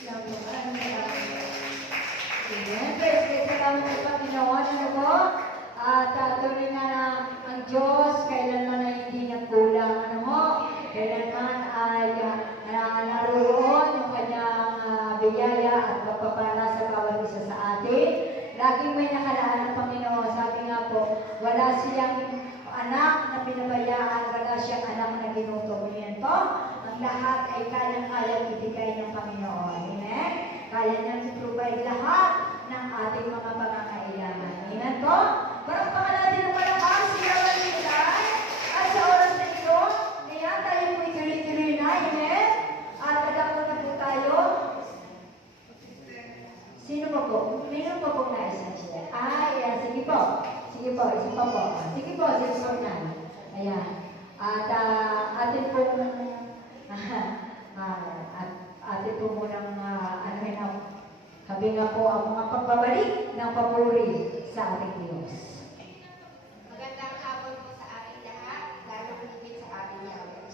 Salamat. Amen. Praise God sa kami ng Panginoon. Ano po? At tuloy nga na ang Diyos, kailanman ay hindi niya kulang. Ano mo? Kailanman ay naroon yung kanyang biyaya at pagpapala sa bawat isa sa atin. Laging may nakalaan ng Panginoon. Sabi nga po, wala siyang anak na pinabayaan, wala siyang anak na ginutom. Yan po. Ang lahat ay kayang-kayang ibigay ng Panginoon. Amen? Kaya niyang i-provide lahat ng ating mga pangangailangan. Amen po? Parang natin ng malakas, siyawan nila. At sa oras na ito, kaya tayo po ituloy-tuloy na. Amen? At nagkakot na po tayo. Sino pa po? Meron pa pong naisa siya. Sige po. Sige po, isa pa po. Sige po, sige po na. Ayan. At atin pong atin po munang sabi nga po ang mga pagbabalik ng papuri sa ating Diyos. Magandang hapon po sa ating lahat, lalo higit sa ating Yahweh.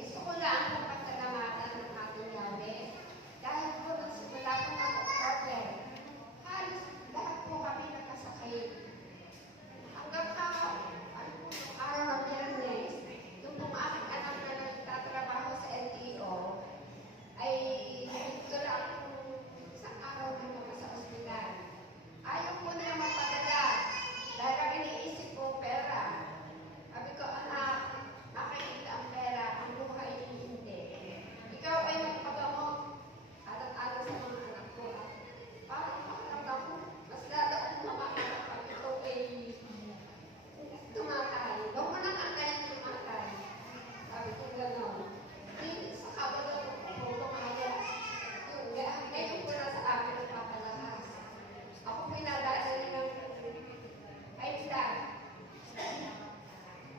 Gusto ko lang po pasalamatan ng ating Yahweh dahil po nung simula po ng October, halos lahat po kami nakasakay. Hanggang araw ng Biyernes, yung pong aking anak na nagtatrabaho sa LTO, ay nagtula lang sa araw na mga sa ospital. Ayaw po niya magpadala dahil ang iniisip ko pera. Sabi ko, anak, makikita ang pera, ang buhay hindi. Ikaw ay magpagamot at sa mga anak ko. Parang makaramdam ko, mas lalo akong mamakalap pag ikaw ay tumatay. Huwag mo nang antayin tumatay. Sabi ko gano'n. Sa kabalo ko lumaya. Ngayon ko na sa akin ang papalakas. Ako pinadaan ng high blood.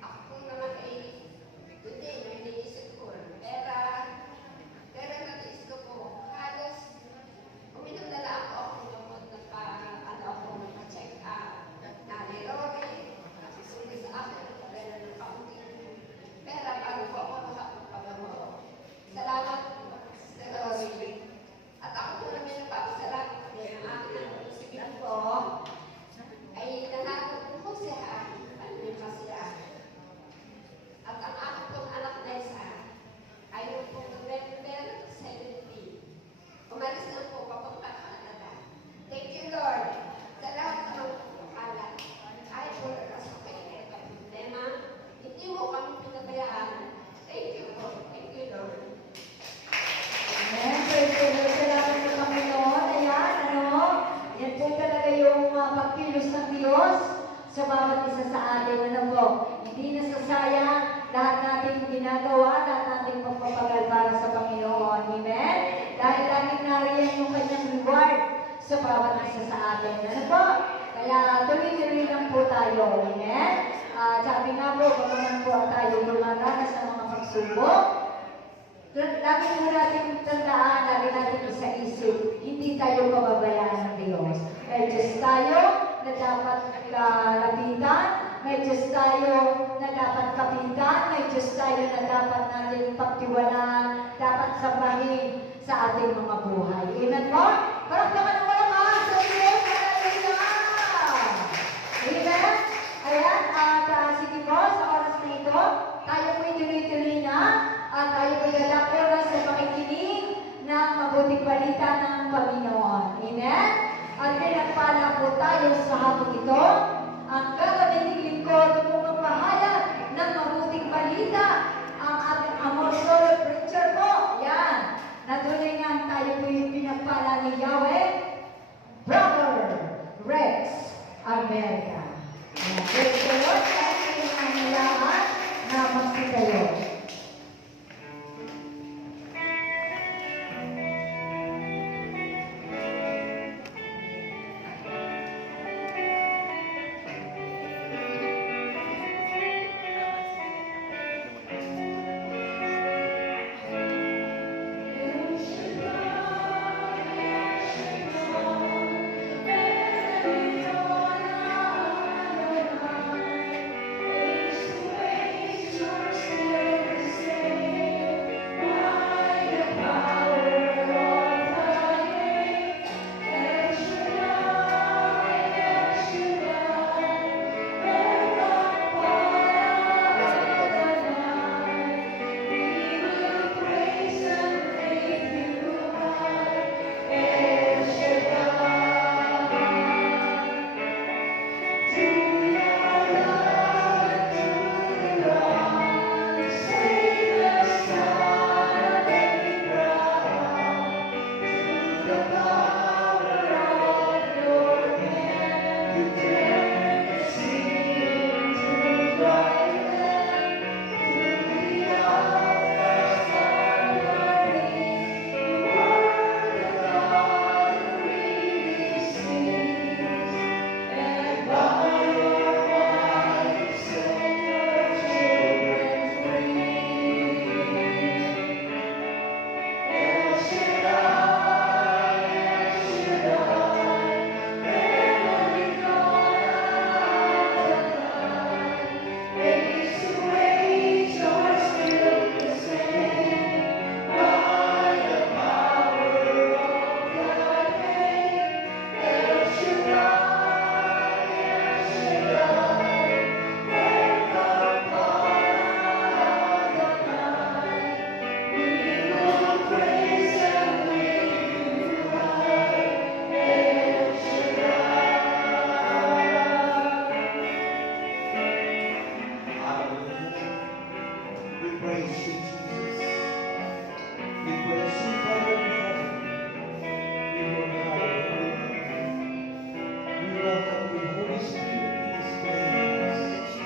Ako po naman ay hindi, iniisip ko. Pero nag-iisip ko, halos uminom na lang ako ng nagpa-check up. Nalilori, nasusunod sa akin, pera ng kaunting pera bago po ako makapagpagamot. Salamat sa Lord. At ako po namin nagpapasalamat din ang aking isipin ko ay nanakot ko siya at may pasya. At ang aking pong anak na isa ay noong pong November 17. Umalis na po papunta Canada. Thank you, Lord, sa lahat ng mga pagpapakalat. Ay po sa kayo ng problema. Hindi mo kami pinabayaan. Thank you, Lord. Thank you, Lord. Amen. Praise the Lord. Salamat sa Panginoon. Ayan, yan po talaga yung pagkilos ng Diyos sa bawat isa sa atin. Hindi nasasayang lahat nating ginagawa, lahat nating pagpapagal para sa Panginoon. Amen? Dahil laging nariyan yung kanyang reward sa bawat isa sa atin. Kaya tuloy-tuloy lang po tayo. Amen? Sabi nga po, bagaman po tayo lumaranas ng mga pagsubok, lagi po natin tandaan, lagi natin isa-isip, hindi tayo pababayaan ng Diyos. May Diyos tayo na dapat lapitan, may Diyos tayo na dapat kapitan, may Diyos tayo na dapat natin pagtiwalaan, dapat sabahin sa ating mga buhay. Amen po? Parang naman ang malakas sa Diyos. Hallelujah! Amen? Ayan, at sige po, sa oras na ito, tayo po ituloy-tuloy na. At tayo ay lalako na sa pakikinig ng mabuting balita ng Panginoon. Amen? At pinagpala po tayo sa hapon ito. Ang gagamitin lingkod kung magpahayag ng mabuting balita ang ating amor solo preacher po. Yan. Natuloy nga tayo po yung pinagpala ni Yahweh, Brother Rex America. Praise the Lord. Kaya kayo ang nalaman na magsitayo. We praise you, Jesus. We praise you, Father in heaven. We glorify your holy name. We welcome you, Holy Spirit, in this place.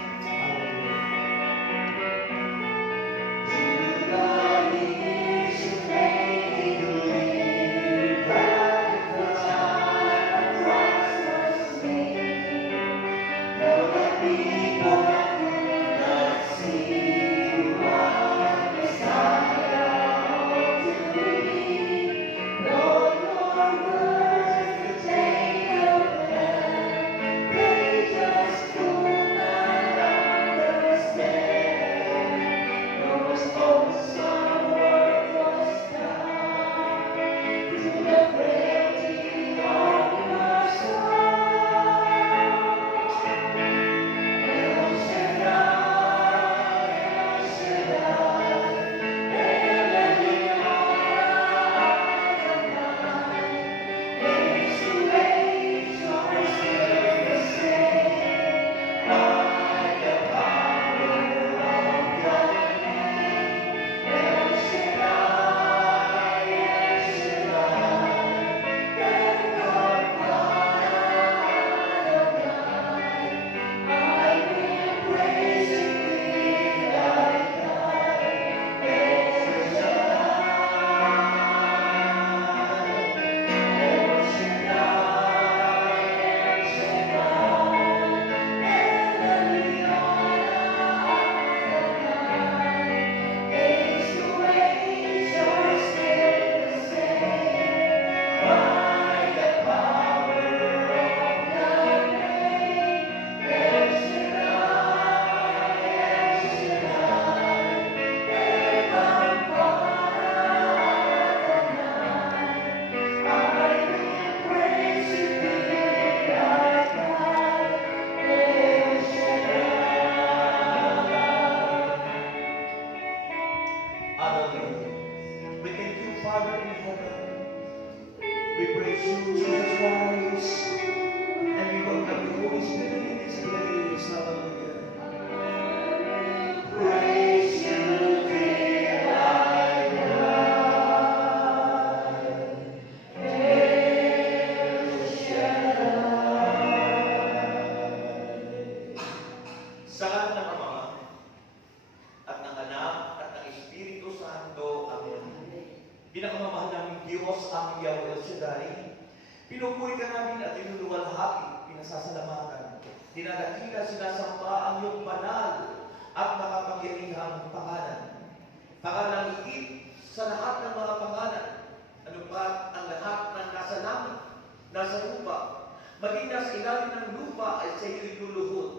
Hallelujah. Hallelujah. We thank you, Father in heaven. We praise you, Jesus Christ. And we welcome the Holy Spirit in this place. Hallelujah. Praise you, dear Sa ngalan ng Ama, at ng Anak, at ng Espiritu Santo. Amen. Pinakamamahal namin Diyos, aming Yahweh El Shaddai, pinupuri ka namin at inuluwalhati, pinasasalamatan. Dinadakila, sinasamba ang iyong banal at makapangyarihang pangalan. Pangalan higit sa lahat ng mga pangalan. Ano pa ang lahat ng nasa langit, nasa lupa, maging nasa ilalim ng lupa ay sa iyo'y luluhod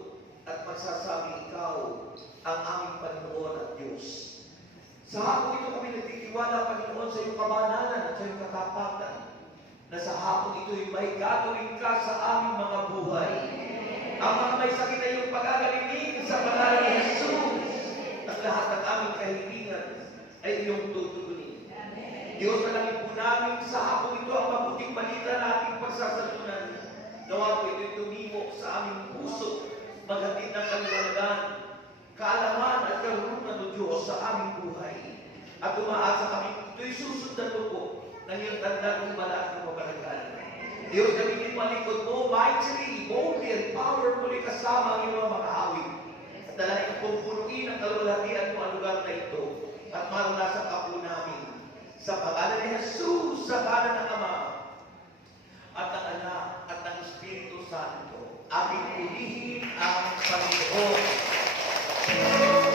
at magsasabi ikaw ang aming Panginoon at Diyos. Sa hapon ito kami nagtitiwala, Panginoon, sa iyong kabanalan at sa iyong katapatan, na sa hapon ito'y may gagawin ka sa aming mga buhay. Ang mga may sakit ay iyong pagagaling sa pangalan ni Jesus. At lahat ng aming kahilingan ay iyong tutugunin. Diyos, nalangin po namin sa hapon ito ang mabuting balita na ating pagsasalunan. Nawa po ito'y tumimo sa aming puso, maghatid ng kaliwanagan, kaalaman at karunungan ng Diyos sa aming buhay. At umaasa kami, ito'y susundan mo po ng iyong tandang himala at kapabalagan. Diyos, nagiging malikod mo, mightily, boldly, and powerfully kasama ang iyong mga awit. At dalangin kong punuin ang kalwalhatian mo ang lugar na ito at maranasan ka po namin. Sa pangalan ni Jesus, sa pangalan ng Ama, at ng Anak, at ng Espiritu Santo, ating purihin ang Panginoon. Hallelujah.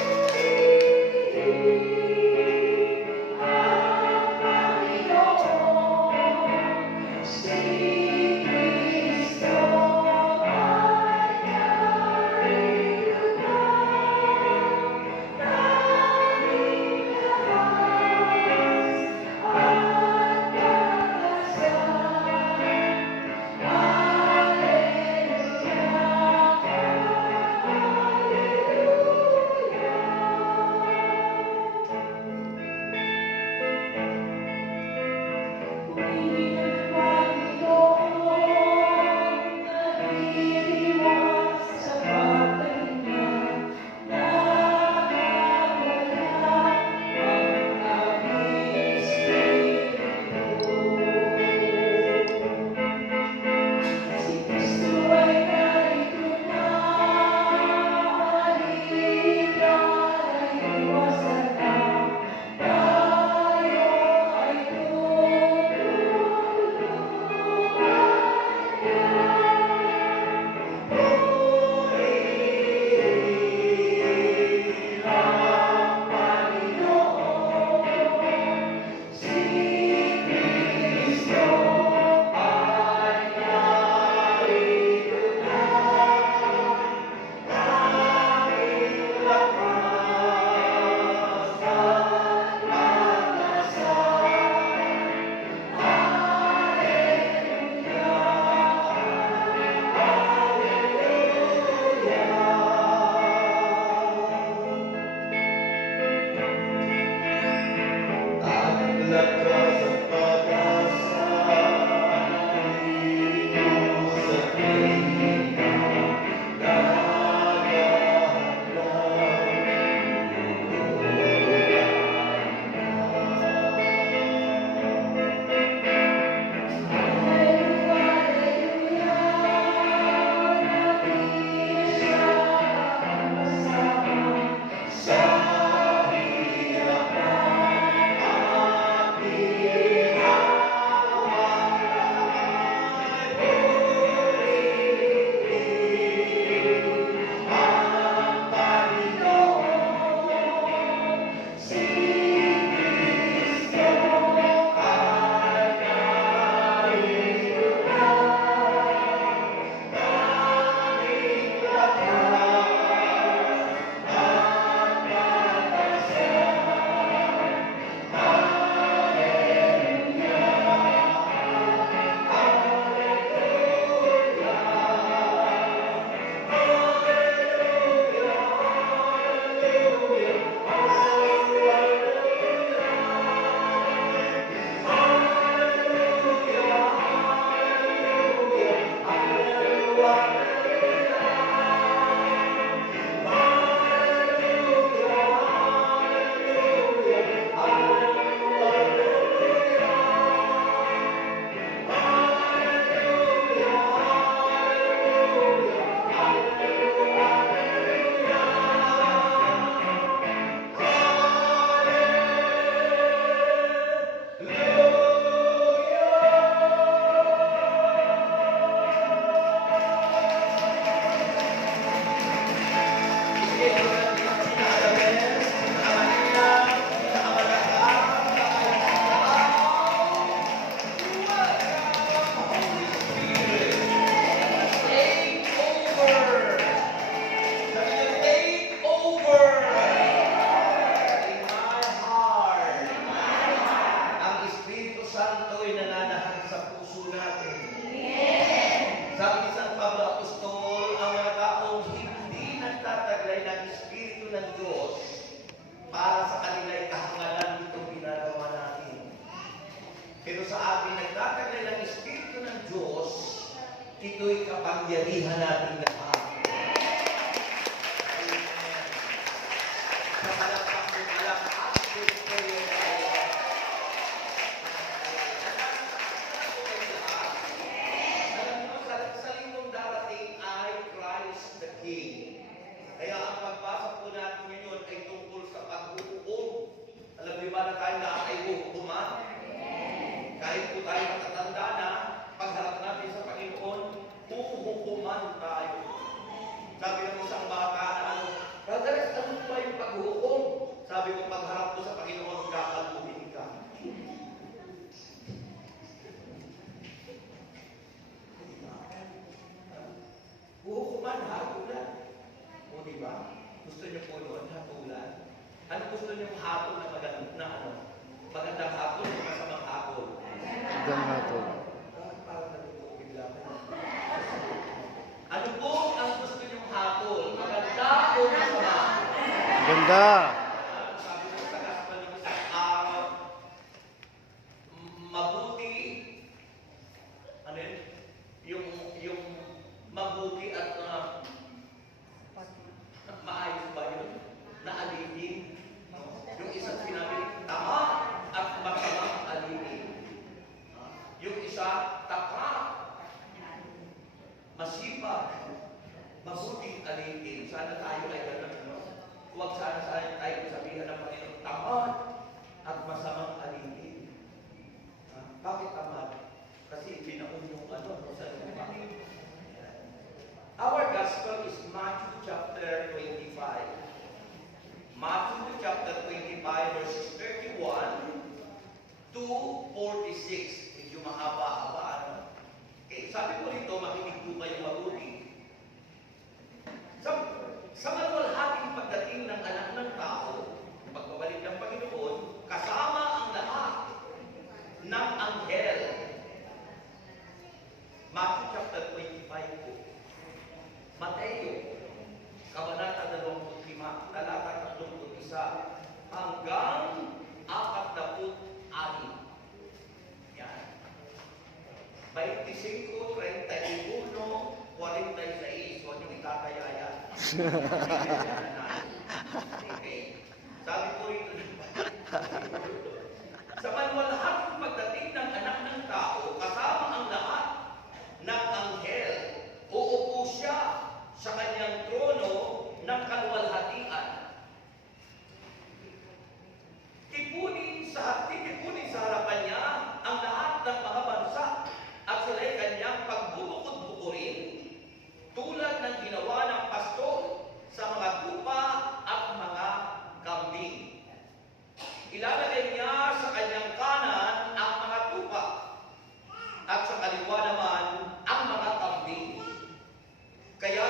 lakas at pag-asa dito sa ito'y kapangyarihan natin lahat. Amen. Sa palakpak ng palakpak, gusto yung alam niyo, sa linggong darating ay Christ the King. Kaya ang pagbasa po natin ngayon ay tungkol sa pag-uuom. Alam niyo ba na tayo lahat ay uuuman? Kahit po tayo matatanda na, pagharap natin sa Panginoon, uhukuman tayo. Sabi ng isang bata na Brother, ano ba yung paghukom? Sabi ko, pagharap ko sa Panginoon, kakaluhin ka. Uhukuman, hatulan. O diba? Gusto niyo po noon, hatulan? Ano gusto niyo hatol na magandang hatol o masamang hatol? Magandang hatol. Parang nagtutupid lang. Ano po ang gusto niyong hatol? Maganda o masama? Maganda. Sabi ko sa gospel ng isang mabuti, ano yun? Yung mabuti at maayos ba yun? Naalipin. Yung isang sinabi, tama at masamang alipin. Yung isa, taka, masipag, mabuting alipin. Sana tayo ay ganun, no? Huwag sana tayo sabihan ng Panginoon, tamad at masamang alipin. Bakit tamad? Kasi binaon yung sa lupa. Our gospel is Matthew chapter 25. Matthew chapter 25 verses 31 to 46. Medyo mahaba-haba. Okay, sabi ko rito, makinig po kayo mabuti. Sa maluwalhating pagdating ng anak ng tao, pagbabalik ng Panginoon, kasama ang lahat ng anghel. Matthew chapter 25 po. Mateo, Kabanata 25, talata 31 hanggang 46. 25, 31, 46, huwag niyong itataya yan. Okay. Sabi ko rito, sa maluwalhati pagdating ng anak ng tao, kasama ang lahat ng anghel, uupo siya sa kanyang trono ng kaluwalhatian. Titipunin sa harapan niya ang lahat ng mga bansa at sila'y kanyang pagbubukod-bukurin tulad ng ginawa ng pastor sa mga tupa at mga kambing. Ilalagay niya sa kanyang kanan ang mga tupa at sa kaliwa naman ang mga kambing. Kaya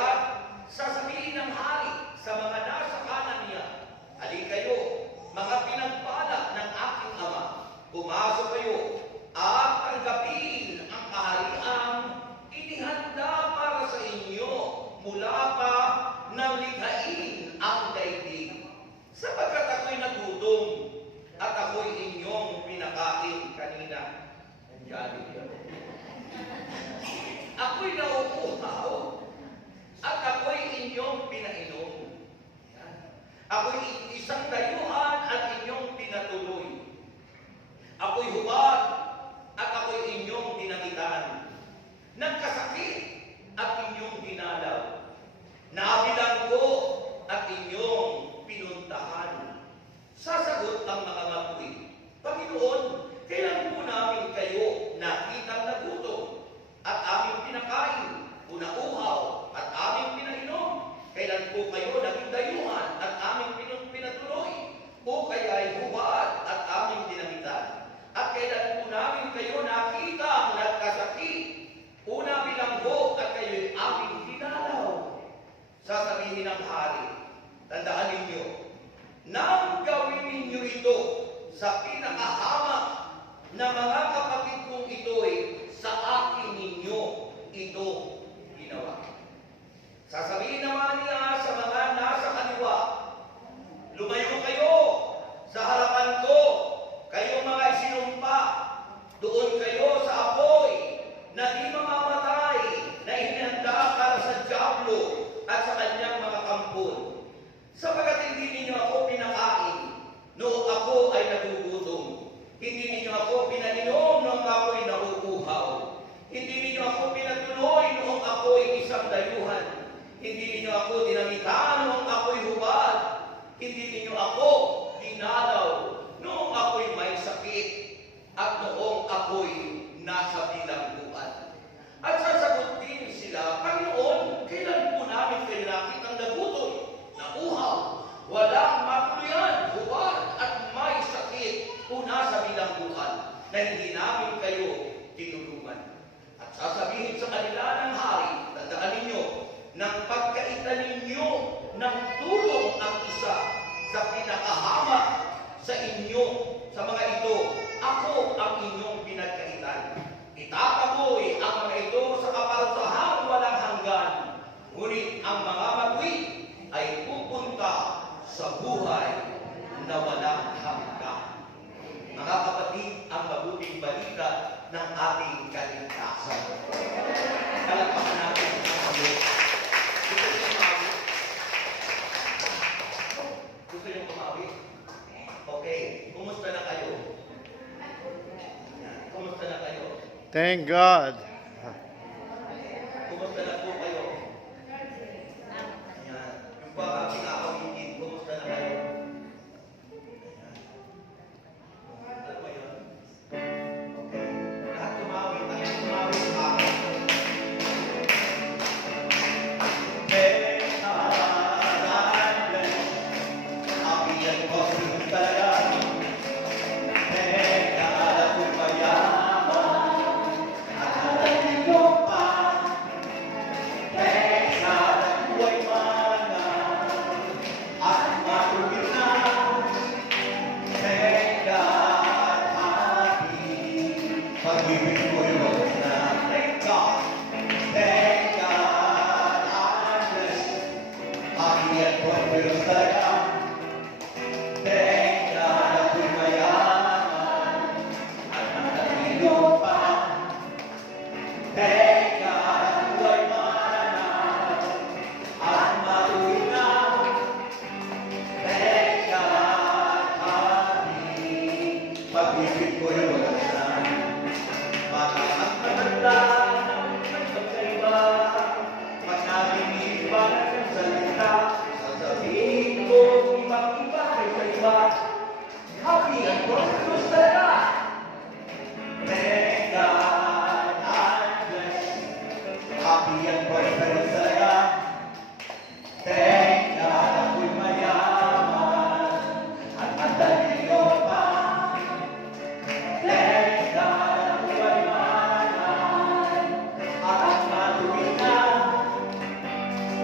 sasabihin ng hari sa mga nasa kanan niya, "Halika kayo, mga pinagpala ng aking ama, pumasok kayo at tanggapin ang kahariang inihanda para sa inyo mula pa nang likhain ang daigdig. Sapagkat ako'y nagutom at ako'y inyong pinakain kanina." Nandiyan yun. "Ako'y nauuhaw at ako'y inyong pinainom. Ako'y isang dayuhan at inyong pinatuloy. Ako'y hubad at ako'y inyong dinamitan. Nagkasakit at inyong dinalaw. Nabilanggo at inyong pinuntahan." Sasagot ang mga matuwid, "Panginoon, kailan po namin kayo nakitang nagutom at aming pinakain, o nauhaw at aming pinainom? Kailan po kayo naging dayuhan at aming pinatuloy? O kaya'y hubad at aming dinamitan? At kailan po namin kayo nakita ang nagkasakit, o nabilanggo at kayo'y aming dinalaw?" Sasabihin ng hari, "Tandaan ninyo, nang gawin ninyo ito sa pinakahamak na mga kapatid kong ito'y sa akin ninyo ito ginawa." Sasabihin naman niya sa mga nasa kaliwa, "Lumayo kayo sa harapan ko, kayong mga isinumpa. Doon kayo sa apoy na di mamamatay, na inihanda para sa dyablo at sa kanyang mga kampon. Sapagkat hindi ninyo ako pinakain noong ako ay nagugutom. Hindi ninyo ako pinainom noong ako'y nauuhaw. Hindi ninyo ako pinatuloy noong ako'y isang dayuhan. Hindi ninyo ako dinamitan noong ako'y hubad. Hindi ninyo ako dinalaw noong ako'y may sakit at noong ako'y nasa bilangguan." At sasagot din sila, "Panginoon, kailan po namin kayo nakitang nagutom, nauhaw, walang matuluyan, hubad at may sakit o nasa bilangguan, na hindi namin kayo tinulungan?" At sasabihin sa kanila ng hari, "Tandaan ninyo, nang pagkaitan ninyo ng tulong ang isa sa pinakahamak sa inyo, sa mga ito, ako ang inyong pinagkaitan. Itataboy ang mga ito sa kaparusahang walang hanggan, ngunit ang mga matuwid ay pupunta sa buhay na walang hanggan." Mga kapatid, ang mabuting balita ng ating kaligtasan. Palakpakan natin ang Diyos. Gusto niyo kumawit? Okay. Kumusta na kayo? Kumusta na kayo? Thank God. Kumusta na po kayo? Ayan. Yung pa pinakawitin, kumusta na kayo? Ayan. Ano ba yun? Okay. Lahat tumawit. Tayo tumawit sa akin. Thank pag-ibig ko'y walang saan. Baka ang maganda ng pagkaiba, pag narinig ba ng salita, sasabihin ko ibang iba kaysa iba. Happy and prosperous talaga. Thank God I'm blessed. Happy and prosperous talaga. Thank God ako'y mayaman at matalino pa. Thank God ako'y mayaman at matuwid na.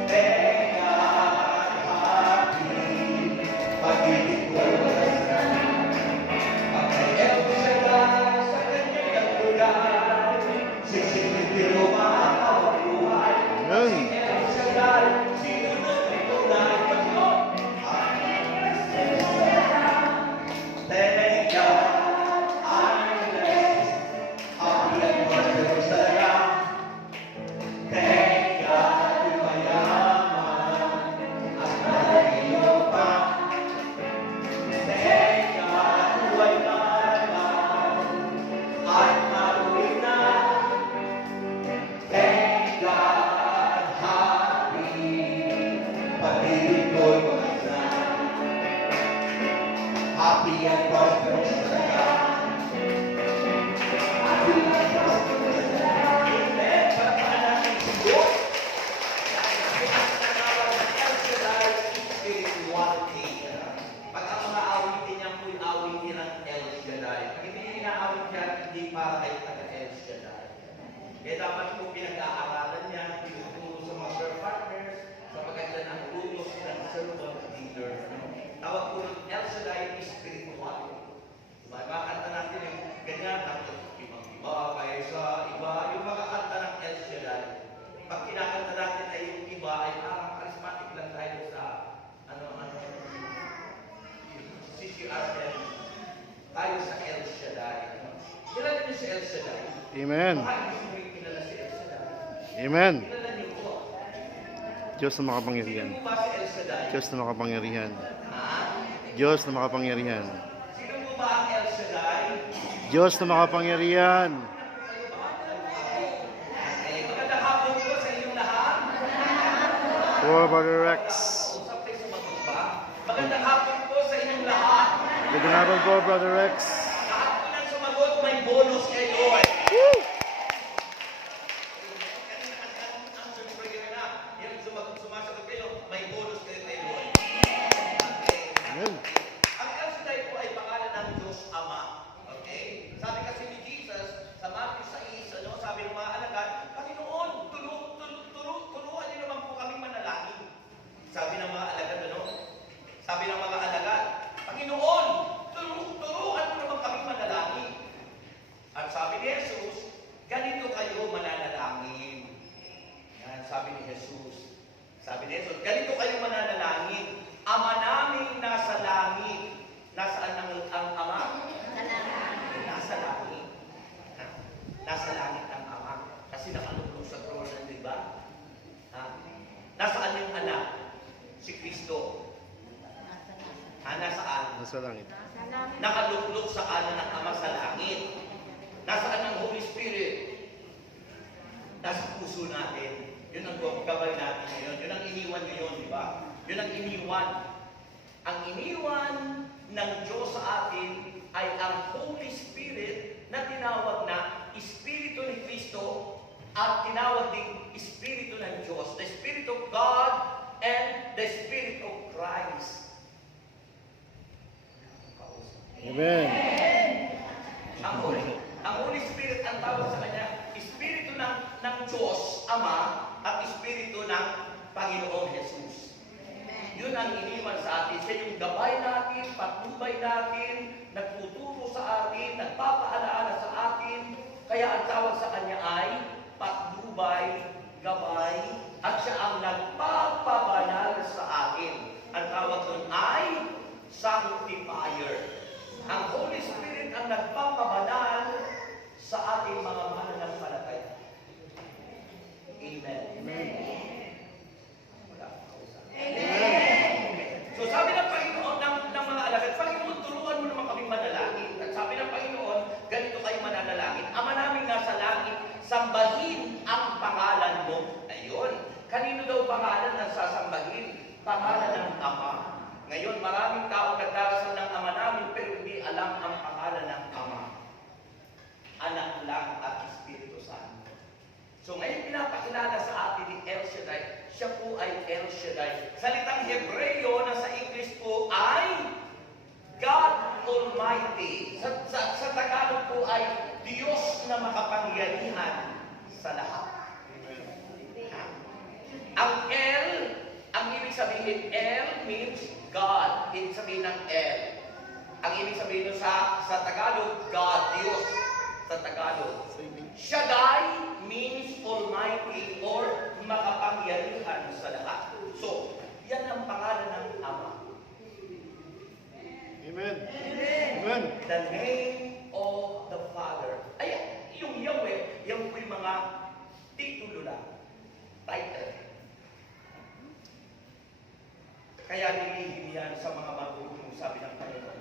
Thank God happy, pag-ibig ko'y walang saan. Pag may Elshadai sa kanyang lugar, sisingin biro makakawang buhay. Amen. Si Elshadai, sino na may tunay Panginoon? Thank God I'm blessed. Happy and prosperous talaga. Thank God ako'y mayaman at matalino pa. Thank God ako'y mayaman at maluwin na. Thank God happy, pag-ibig ko'y walang saan. Happy and prosperous talaga. Happy and prosperous talaga. Amen. Palakpakan natin si Diyos. Dahil ang tinatawag na El Shaddai is spirituality. Pag ang mga awitin niya po'y awitin ng El Shaddai. Pag hindi inaawit niya, hindi para kay taga El Shaddai. Kaya dapat po pinag-aaralan niya, tinuturo sa mga prayer partners, sa maganda ng utos ng servant leader. Tawag po ng El Shaddai is spirituality. Diba? Makakanta natin yung ganyan, tapos ibang-iba, kaya sa iba, yung makakanta ng El Shaddai. Pag kinakanta natin ay yung iba, ay parang charismatic lang tayo sa CCRM. Tayo sa El Shaddai. Kilala niyo si El Shaddai? Amen. Baka gusto mo yung kilala si El Shaddai. Amen. Kilala niyo po. Diyos na makapangyarihan. Sino po ba si El Shaddai? Diyos na makapangyarihan. Ha? Diyos na makapangyarihan. Sino po ba ang El Shaddai? Diyos na makapangyarihan. Okay, magandang hapon po sa inyong lahat. For Brother Rex. Usap tayo sumagot ba? Magandang hapon po sa inyong lahat. Good hapon po, Brother Rex. Lahat po ng sumagot, may bonus kay Lord. Kanina ang answer prayer na. Yung sumasagot kayo, may bonus kayo kay Lord. Okay. Amen. Ang El Shaddai po ay pangalan ng Diyos Ama. Okay? Sabi kasi ni Jesus, sa Matthew 6, sabi ng mga alagad, Panginoon, turuan niyo naman po kaming manalangin. Sabi ng mga alagad, Sabi ng mga alagad, Panginoon, turuan mo naman kaming manalangin. At sabi ni Jesus, ganito kayo mananalangin. Yan, sabi ni Jesus. Sabi ni Jesus, ganito kayo mananalangin. Ama namin nasa langit. Nasaan ang Ama? Nasa langit. Nasa langit ang Ama. Kasi nakalulong sa throne, di ba? Nasaan yung anak? Si Kristo. Nasaan? Nasa langit. Nakaluklok sa kanan ng Ama sa langit. Nasaan ang Holy Spirit? Nasa puso natin. Yun ang gabay natin ngayon. Yun ang iniwan ngayon, di ba? Yun ang iniwan. Ang iniwan ng Diyos sa atin ay ang Holy Spirit na tinawag na Espiritu ni Kristo at tinawag ding Espiritu ng Diyos. The Spirit of God and the Spirit of Christ. Amen. Ang Holy Spirit ang tawag sa kanya, Espiritu ng Diyos, Ama, at Espiritu ng Panginoong Jesus. Yun ang iniwan sa atin. Siya yung gabay natin, patnubay natin, nagtuturo sa atin, nagpapaalaala sa atin. Kaya ang tawag sa kanya ay patnubay, gabay, at siya ang nagpapabanal sa atin. Ang tawag doon ay sanctifier. Ang Holy Spirit ang nagpapabanal sa ating mga mananampalataya. Amen. Amen. Wala akong kausap. So sabi ng Panginoon ng mga alagad, Panginoon, turuan mo naman kaming manalangin. At sabi ng Ama. Ngayon, maraming tao nagdarasal ng Ama namin pero hindi alam ang pangalan ng Ama. Anak lang at Espiritu Santo. So ngayon pinapakilala sa atin ni El Shaddai. Siya po ay El Shaddai. Salitang Hebreo na sa English po ay God Almighty. Sa Tagalog po ay Diyos na makapangyarihan sa lahat. Ang El, ang ibig sabihin, El means God. Ibig sabihin ng El. Ang ibig sabihin nun sa Tagalog, God, Diyos sa Tagalog. Shaddai means Almighty or makapangyarihan sa lahat. So, yan ang pangalan ng Ama. Amen. Amen. The name of the Father. Ay, yung Yahweh, yung po yung mga titulo lang. Title. Kaya nilihim yan sa mga marunong, sabi ng Panginoon.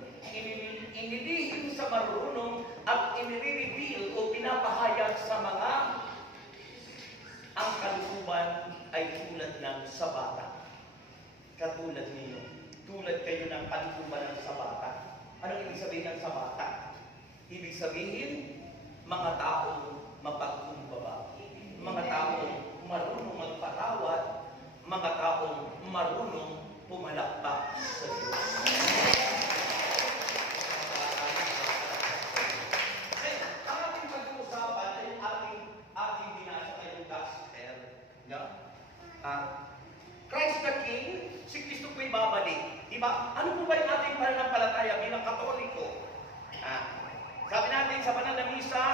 Inilihim sa marunong at inire-reveal o pinapahayag sa mga ang kalooban ay tulad ng sabata. Katulad ninyo. Tulad kayo ng kalooban ng sabata. Anong ibig sabihin ng sabata? Ibig sabihin, mga taong mapagkumbaba. Mga taong marunong magpatawad. Mga taong marunong pumalakpak sa Diyos. Ang ating pag-uusapan ay ating binasa ngayong gospel. Christ the King, si Kristo po'y babalik. Diba? Ano po ba yung ating pananampalataya bilang Katoliko? Sabi natin sa banal na misa,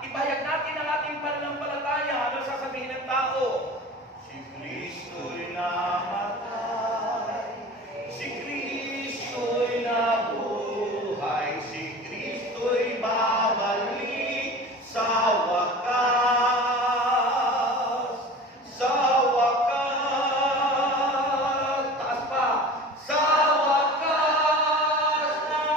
ipahayag natin ang ating pananampalataya. Ano sasabihin ng tao? Si Kristo'y namatay, si Kristo'y nabuhay, si Kristo'y babalik sa wakas, sa wakas, taas pa, sa wakas ng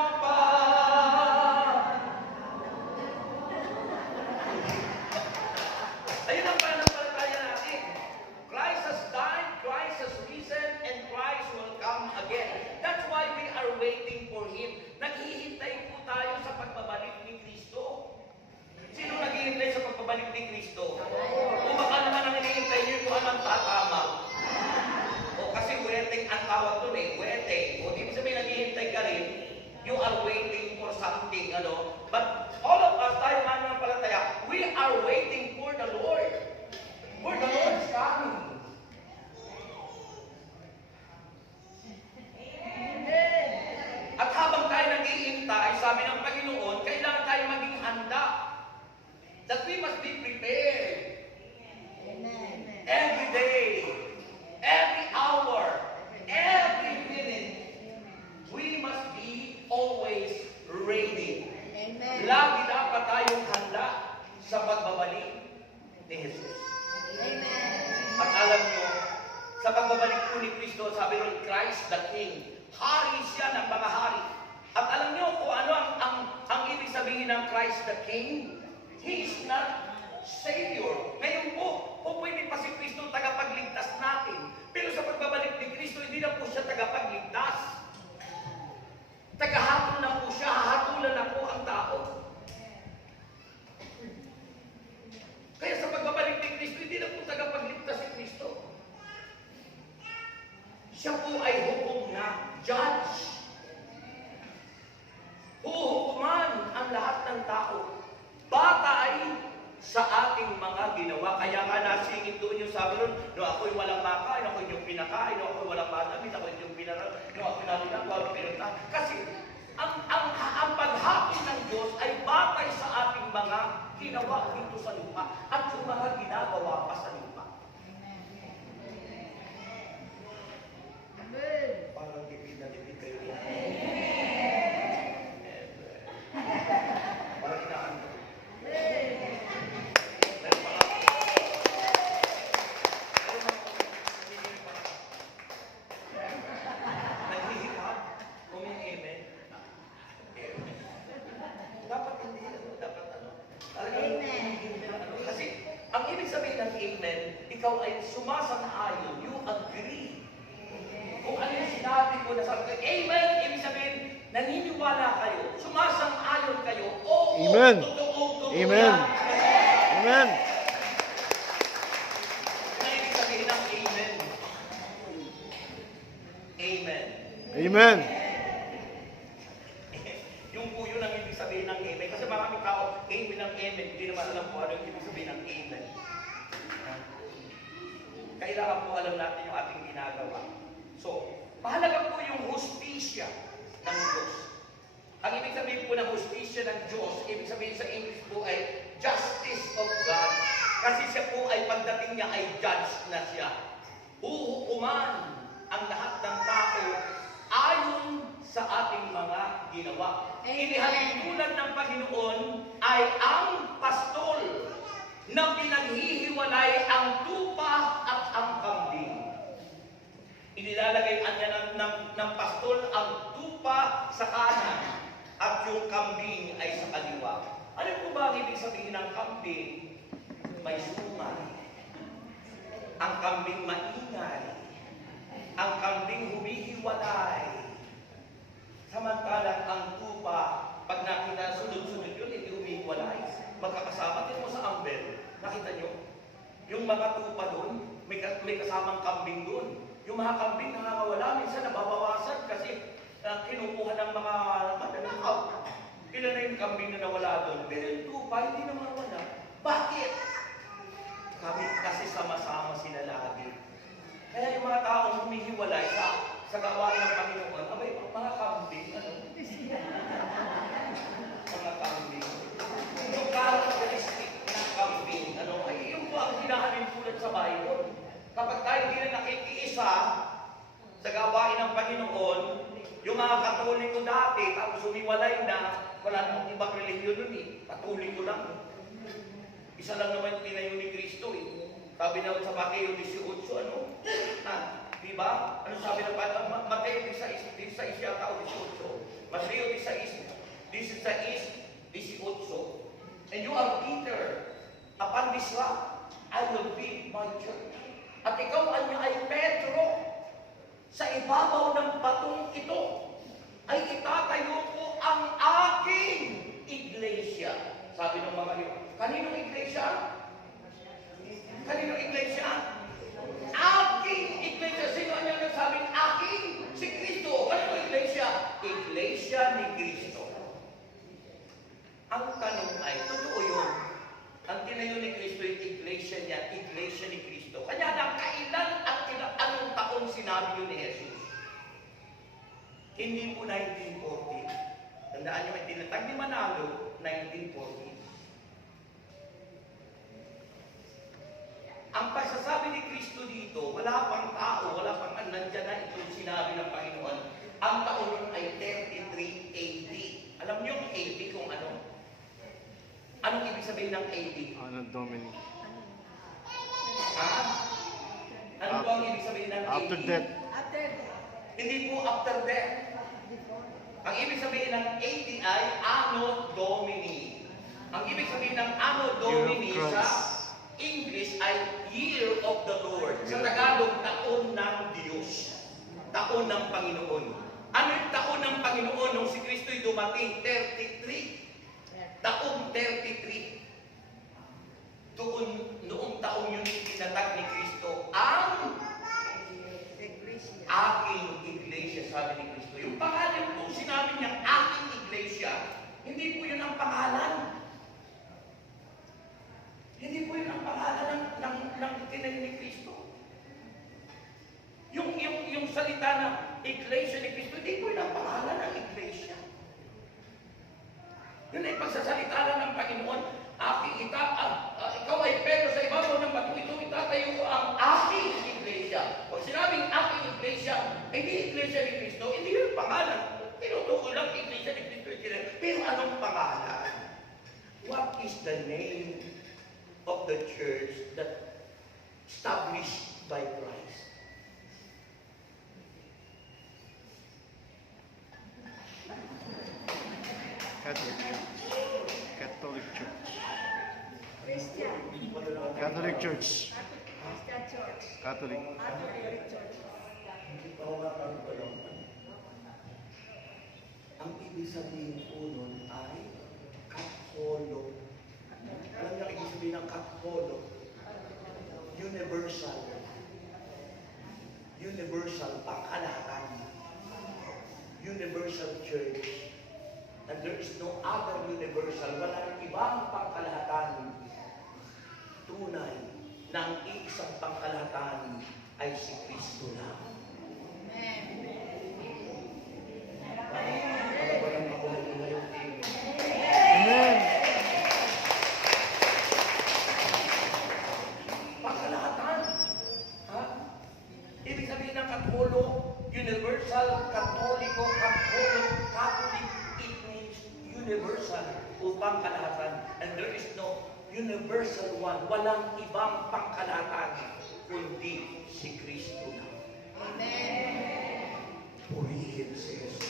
ayun ang pananampalataya natin. Christ has died, Christ has risen, and Christ will come again. That's why we are waiting for Him. Naghihintay po tayo sa pagbabalik ni Kristo. Sino naghihintay sa pagbabalik ni Kristo? O baka naman ang hinihintay niyo kung anong tatama. O kasi waiting ang tawag doon waiting. O di sabihin naghihintay ka rin, you are waiting for something, But all of us, tayo mananampalataya, we are waiting for the Lord. For the Lord is coming. At habang tayo nag-iintay, sabi ng Panginoon, kailangan tayo maging handa. That we must be prepared. Every day, every hour, every minute, we must be always ready. Lagi dapat tayong handa sa pagbabalik ni Jesus. At alam nyo, sa pagbabalik po ni Kristo, sabi rin, Christ the King. Hari siya ng mga hari. At alam nyo kung ano ang ibig sabihin ng Christ the King? He is not Savior. Ngayon po pwede pa si Kristo tagapagligtas natin. Pero sa pagbabalik ni Kristo, hindi na po siya tagapagligtas. Tagahatol na po siya, hahatulan na po ang tao. Kaya sa pagbabalik ni Kristo, hindi na po tagapagligtas si Kristo. Siya po ay hukom na judge. Huhukuman ang lahat ng tao. Batay sa ating mga ginawa. Kaya nga nasingit doon yung sabi nun, no ako'y walang makain, ako'y yung pinakain, no ako'y walang madamit, ako'y yung pinaral, no ako'y nalinang, walang pinunta. Kasi ang paghapon ng Diyos ay batay sa ating mga ginawa dito sa lupa at yung mga ginagawa pa sa lupa. Parang lipid na lipid kayo. Parang inaan. Naghihikap? Kung yung amen? Dapat hindi, dapat kasi ang ibig sabihin ng amen, ikaw ay sumasang-ayon, you agree. Kung ano sinabi ko na sabi ko, Amen, ibig sabihin, naniniwala kayo, sumasang-ayon kayo, oo, Amen. totoo Amen. yan. Amen. Ano ibig sabihin ng Amen? Amen. Amen. Yung po yun ang ibig sabihin ng Amen. Kasi maraming tao, Amen ang Amen, hindi naman alam po ano yung ibig sabihin ng Amen. Kailangan po alam natin yung ating ginagawa. So, mahalaga po yung hustisya ng Diyos. Ang ibig sabihin po ng hustisya ng Diyos, ibig sabihin sa English po ay justice of God. Kasi siya po ay pagdating niya ay judge na siya. Huhukuman ang lahat ng tao ayon sa ating mga ginawa. Inihalintulad ng Panginoon ay ang pastol na pinaghihiwalay ang tupa at ang kambing. Inilalagay niya ng pastol ang tupa sa kanan at yung kambing ay sa kaliwa. Ano po ba ang ibig sabihin ng kambing? May sumay. Ang kambing maingay. Ang kambing humihiwalay. Samantalang ang tupa, pag nakita sunod-sunod yun, hindi humihiwalay. Magkakasama din mo sa ambel. Nakita nyo? Yung mga tupa doon, may kasamang kambing doon. Yung mga kambing nakakawala, minsan nababawasan kasi kinukuha ng mga mananakaw. Ilan na yung kambing na nawala doon? Pero yung tupa, hindi na mawala. Bakit? Kami kasi sama-sama sila lagi. Kaya yung mga taong humihiwalay sa gawain ng Panginoon, abay, mga kambing, ano? Mga kambing. Yung characteristic ng kambing, ano? Ay, yung po ang hinahalin tulad sa Bible. Kapag tayo hindi na nakikiisa sa gawain ng Panginoon, yung mga Katoliko dati, tapos humiwalay na, wala namang ibang relihiyon nun eh. Katoliko lang. Isa lang naman yung tinayo ni Kristo eh. Sabi naman sa Mateo 18, ano? Diba? Ano sabi ng Mateo 16 yata o 18? Mateo 16, 18. And you are Peter. Upon this rock, I will build my church. At ikaw ay Pedro. Sa ibabaw ng batong ito, ay itatayo ko ang aking iglesia. Sabi ng mga ito. Kaninong iglesia? Kaninong iglesia? Aking iglesia. Sino ang yung nagsabing aking? Si Kristo. Kaninong iglesia? Iglesia ni Kristo. Ang tanong ay, totoo yun. Ang tinayo ni Kristo yung iglesia niya, iglesia ni Kristo. Kanya lang, kailan at anong taon sinabi yun ni Jesus? Hindi po 1940. Tandaan nyo, tinatag ni Manalo, 1940. Ang pagsasabi ni Kristo dito, wala pang tao, wala pang nandyan na itong sinabi ng Panginoon. Ang taon nun ay 33 AD. Alam niyo yung AD kung ano? Anong ibig sabihin ng AD? Ano, Domini? Ha? Ano po ang ibig sabihin ng AD? After death. Hindi po after death. Ang ibig sabihin ng AD ay Anno Domini. Ang ibig sabihin ng Anno Domini Year of sa Christ. English ay Year of the Lord. Sa Tagalog, taon ng Diyos. Taon ng Panginoon. Ano yung taon ng Panginoon nung si Kristo'y dumating? 33. Taong 33. Noong taong yun tinatag ni Kristo, ang aking iglesia, sabi ni Kristo. Yung pangalan po, sinabi niya, aking iglesia. Hindi po yun ang pangalan. Hindi po yun ang pangalan ng tinayo ni Kristo. Yung salita na iglesia ni Kristo, hindi po yun ang pangalan ng iglesia. Yun ay pagsasalita lang ng Panginoon. Ikaw ay Pedro sa ibabaw ng bato ito, itatayo ko ang aking iglesia. Pag sinabing aking iglesia, hindi iglesia ni Kristo, hindi yun pangalan. Tinutukoy lang iglesia ni Kristo. Pero anong pangalan? What is the name of the church that established by Christ? Catholic Church. Catholic Church. Christian. Catholic Church. Christian Church. Catholic. Catholic Church. Hindi pa ako nakakalaman. Ang ibig sabihin po nun ay Catholic. Alam niyo ang ibig sabihin ng Catholic? Universal. Universal, pangkalahatan. Universal Church. And there is no other universal. Walang ibang pangkalahatan. Tunay na ang iisang pangkalahatan ay si Kristo lang. Walang ako na ngayon. Amen. Pangkalahatan. Ha? Ibig sabihin ng Katolo, universal, Katoliko, Catholic, it means universal o pangkalahatan. And there is no universal one. Walang ibang pangkalahatan kundi si Kristo lang. Amen. Purihin si Jesus.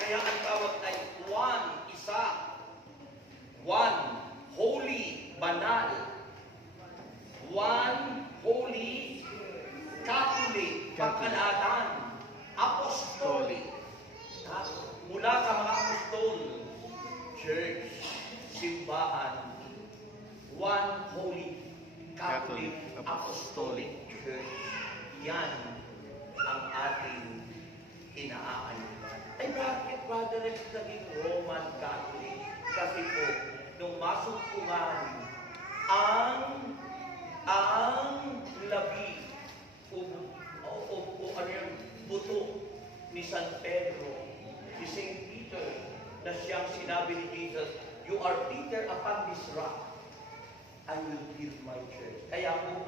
Kaya ang tawag ay one, isa. One, holy, banal. One, holy, Catholic, pangkalahatan, apostolic. Ha? Mula sa mga apostol, church, simbahan, one holy, Catholic, apostolic church. Yan ang ating inaanyayahan. Ay bakit, Brother Rex, naging Roman Catholic? Kasi po, nung masumpungan ang labi o ano yung buto ni San Pedro, ni St. Peter, na siyang sinabi ni Jesus, "You are Peter, upon this rock I will build my church." Kaya po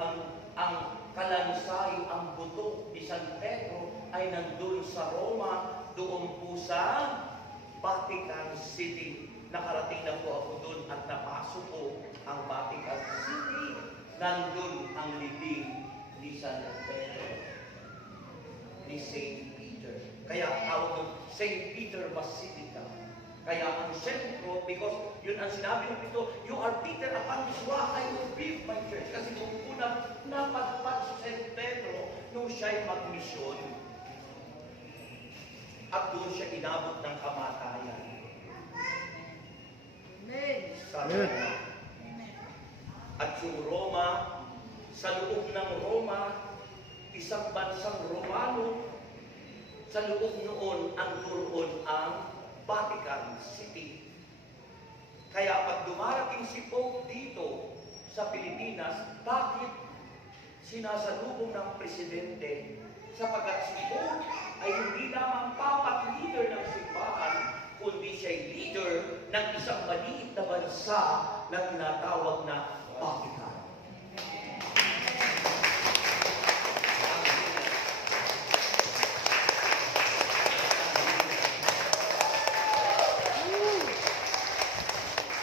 ang kalansay, ang buto ni San Pedro ay nandun sa Roma, doon po sa Vatican City. Nakarating na po ako doon at napasok po ang Vatican City. Nandun ang libing ni San Pedro, ni St. Peter. Kaya tawag doon, St. Peter Basilica. Kaya ang sentro, because yun ang sinabi ng Pito, "You are Peter, upon this rock I will build my church." Kasi nung unang napadpad sa St. Pedro, nung siya'y magmisyon, at doon siya inabot ng kamatayan. Amen. Sa Amen. Roma. At yung Roma, sa loob ng Roma, isang bansang Romano, sa loob noon ang doon ang Vatican City. Kaya pag dumarating si Pope dito sa Pilipinas, bakit sinasalubong ng presidente? Sapagkat si Pope ay hindi lamang papat leader ng simbahan, kundi siya'y leader ng isang maliit na bansa na tinatawag na Vatican.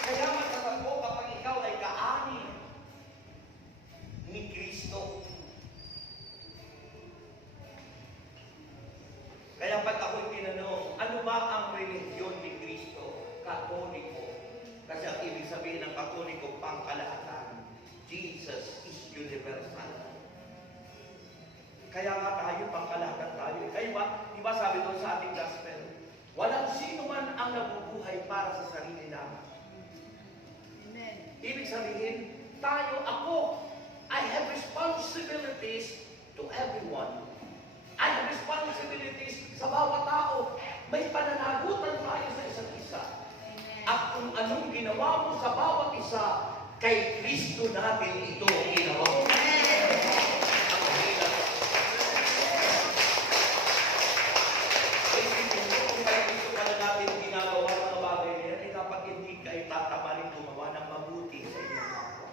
Kaya matatag mo kapag ikaw ay kaani ni Kristo. Kaya pag ako'y tinanong, ano ba ang relihiyon ni Kristo? Katoliko. Kasi ang ibig sabihin ng Katoliko, pangkalahatan. Jesus is universal. Kaya nga tayo, pangkalahatan tayo. Kaya ba, di ba sabi doon sa ating gospel, walang sino man ang nabubuhay para sa sarili naman. Amen. Ibig sabihin, tayo, ako, I have responsibilities to everyone. I have responsibilities sa bawat tao. May pananagutan tayo sa isa't isa. At kung anong ginawa mo sa bawat isa, kay Kristo natin ito ginawa mo. Ang mahirap. Isipin mo, kung kay Kristo ka na natin ginagawa mga bagay na yan, dapat hindi kayo tatamalin gumawa ng mabuti sa inyong kapwa.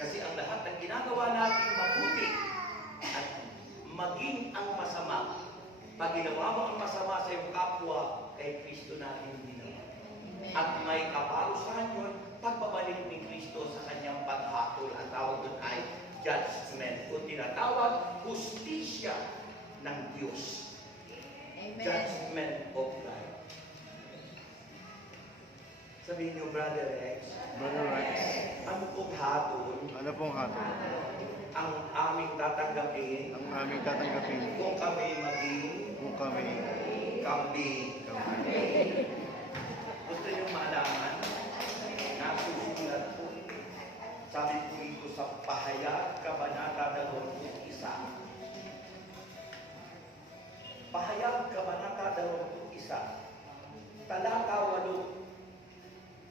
Kasi ang lahat ng ginagawa natin mabuti at maging ang masama. Pag ginawa mo ang masama sa iyong kapwa, kay Kristo natin ginawa. At may kaparusahan yun, pagbabalik ni Kristo sa kanyang paghatol. Ang tawag doon ay judgment. O tinatawag, hustisya ng Diyos. Amen. Judgment of God. Sabihin niyo, Brother Rex, Brother Rex, ano pong hatol ano pong hatol ang aming tatanggapin ang aming tatanggapin kung kami maging kung kami kambing? kami? Gusto niyo malaman? Nasusulat po. Sabi po ito sa Pahayag, Kabanata 21. Pahayag, Kabanata 21. Talata 8.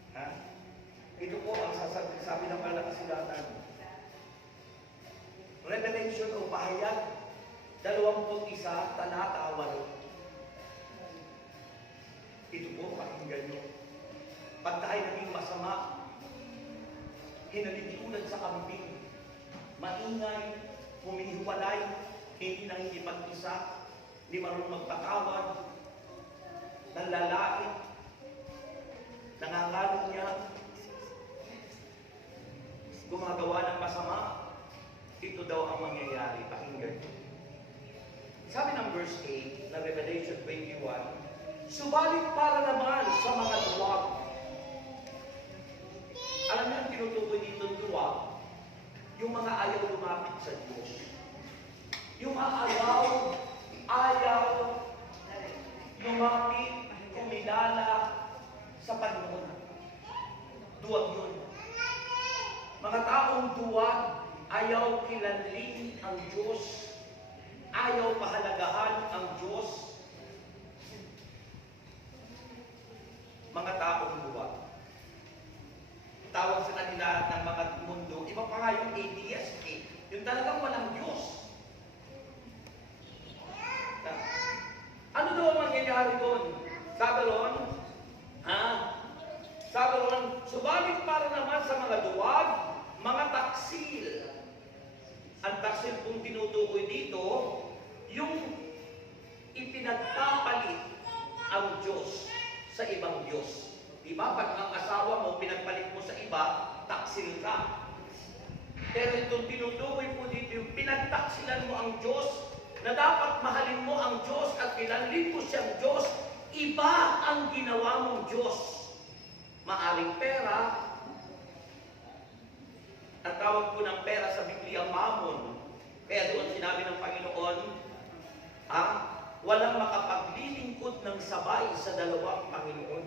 Ha? Ito po ang sabi ng Banal na Kasulatan. Revelation o Pahayag, 21, talata 8. Ito po, pakinggan nyo. Pag tayo naging masama, hinalitulan sa kambing, maingay, humihiwalay, hindi nakikipag-isa, hindi marunong magpatawad, nanlalait, nangangalan niya, gumagawa ng masama, ito daw ang mangyayari. Pakinggan nyo. Sabi ng verse 8 na Revelation 21, subalit para naman sa mga duwag. Alam niyo ang tinutukoy dito duwag? Yung mga ayaw lumapit sa Diyos. Yung mga ayaw lumapit, kumilala sa Panginoon. Duwag yun. Mga taong duwag, ayaw kilalin ang Diyos, ayaw pahalagahan ang Diyos. Mga taong duwag. Tawag sa kanila ng mga mundo, iba pa nga yung atheist eh. Yung talagang walang Diyos. Ano daw ang mangyayari doon? Sabi ron, sabi ron, subalit para naman sa mga duwag, mga taksil. Ang taksil kung tinutukoy dito, yung ipinagpapalit ang Diyos sa ibang Diyos. Diba? Pag ang asawa mo, pinagpalit mo sa iba, taksil ka. Pero itong tinutukoy po dito, yung pinagtaksilan mo ang Diyos, na dapat mahalin mo ang Diyos at kilalin mo siyang Diyos, iba ang ginawa mong Diyos. Maaring pera, ang tawag po ng pera sa Biblia, mammon. Kaya doon sinabi ng Panginoon, walang makapaglilingkod ng sabay sa dalawang Panginoon.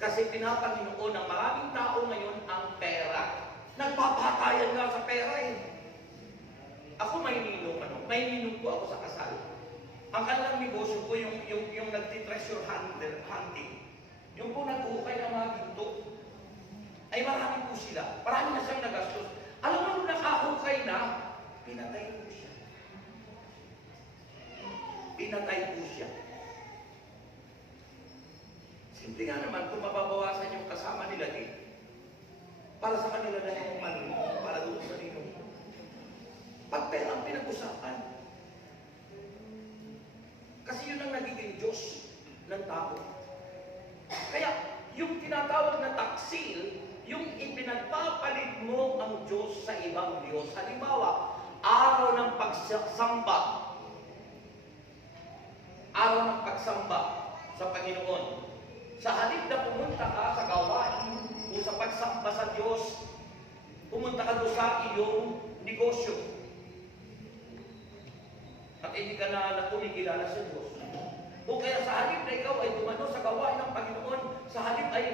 Kasi pinapanginoon ng maraming tao ngayon ang pera. Nagpapatayan nga sa pera eh. Ako may ninong ko ako sa kasal. Ang kanilang negosyo ko yung nagti-treasure hunting. Yung po nag-ukay ng mga ginto. Ay marami po sila. Marami na siyang nagastos. Alam mo nung nakahukay na, pinatay po siya. Pinatay po siya. Simple nga naman, kung mababawasan yung kasama nila para sa kanila na yung money, para doon sa ninong. Pag pera ang pinag-usapan. Kasi yun ang nagiging Diyos ng tao. Kaya, yung tinatawag na taksil, yung ipinagpapalit mo ang Diyos sa ibang Diyos. Halimbawa, araw ng pagsamba. Araw ng pagsamba sa Panginoon. Sa halip na pumunta ka sa gawain o sa pagsamba sa Diyos, pumunta ka doon sa iyong negosyo. At hindi ka na kumikilala sa Diyos. O kaya sa halip na ikaw ay dumano sa gawain ng Panginoon, sa halip ay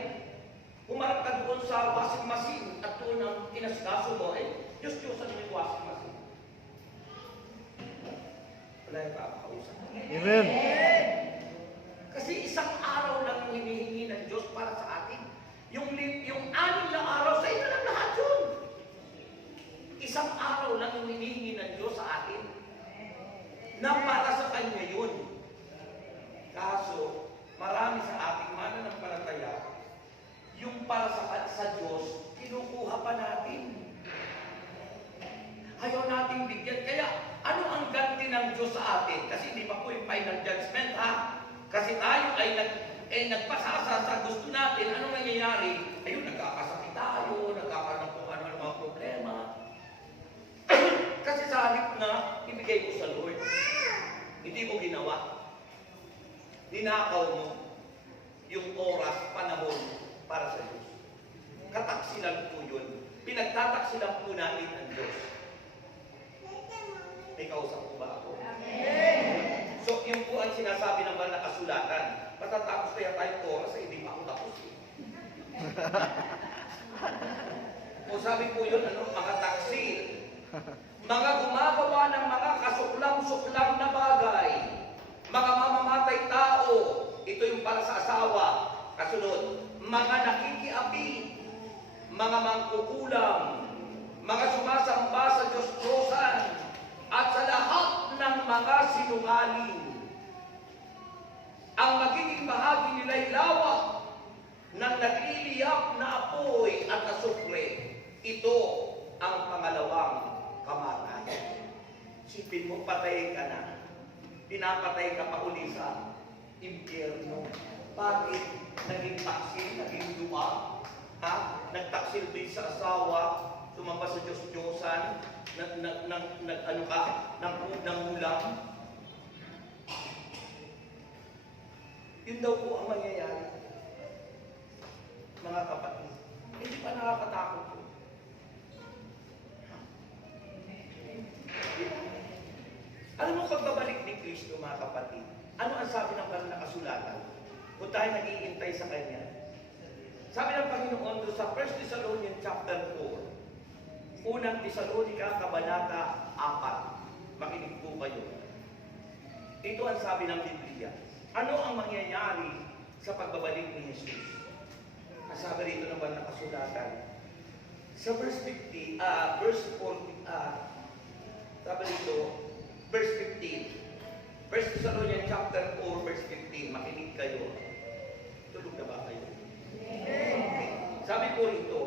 umarap ka doon sa washing machine at doon ang inasikaso mo, Diyos-Diyosan mo yung washing machine. Wala yung pakakausap. Amen. Kasi isang araw lang yung hinihingi ng Diyos para sa atin. Yung 6 na araw, sa inyo lang lahat yun. Isang araw lang yung hinihingi ng Diyos sa atin. Na para sa Kanya yun. Kaso, marami sa ating mananampalataya, yung para sa Diyos, kinukuha pa natin. Ayaw nating bigyan. Kaya, ano ang ganti ng Diyos sa atin? Kasi hindi pa po yung final judgment, ha? Kasi tayo ay nagpasasa sa gusto natin. Ano nangyayari? Ayun, nagkakasakit tayo, nagkakaroon kung ano mga problema. Kasi sa halip na ibigay mo sa Lord, hindi mo ginawa. Ninakaw mo. yung oras, panahon para sa Diyos. Kataksilan po yun. Pinagtataksilan po natin ang Diyos. May kausap po ba ako? So, yun po ang sinasabi ng mga nakasulatan. Matatapos kaya tayong oras, hindi pa ako tapos. O sabi po yun, mga taksil. Mga gumagawa ng mga kasuklam-suklam na bagay. Mga mamamatay tao. Ito yung para sa asawa. Kasunod, mga nakikiapi. Mga mangkukulam. Mga sumasamba sa Diyos-Diyosan. At sa lahat ng mga sinungaling. Ang magiging bahagi nila'y lawak ng nagliliyak na apoy at asupre. Ito ang pangalawang kamatayan. Sipin mo, patay ka na. Pinapatay ka pa uli sa impyerno. Bakit? Naging taksil, naging dua. Nagtaksil din sa asawa, sumamba sa Diyos-Diyosan, nangulang. Yun daw po ang mangyayari. Mga kapatid, hindi pa nakakatakot po. Alam mo, pagbabalik ni Kristo, mga kapatid, ano ang sabi ng banal na kasulatan? Kung tayo nag-iintay sa Kanya. Sabi ng Panginoon doon sa 1 Thessalonians chapter 4, unang Thessalonica, kabanata 4. Makinig po kayo. Ito ang sabi ng Biblia. Ano ang mangyayari sa pagbabalik ni Jesus? Ang sabi rito ng banal na kasulatan. Sa verse 40, sabi rito, verse 15. 1 Thessalonians chapter 4, verse 15. Makinig kayo. Tulog na ba kayo? Sabi po rito,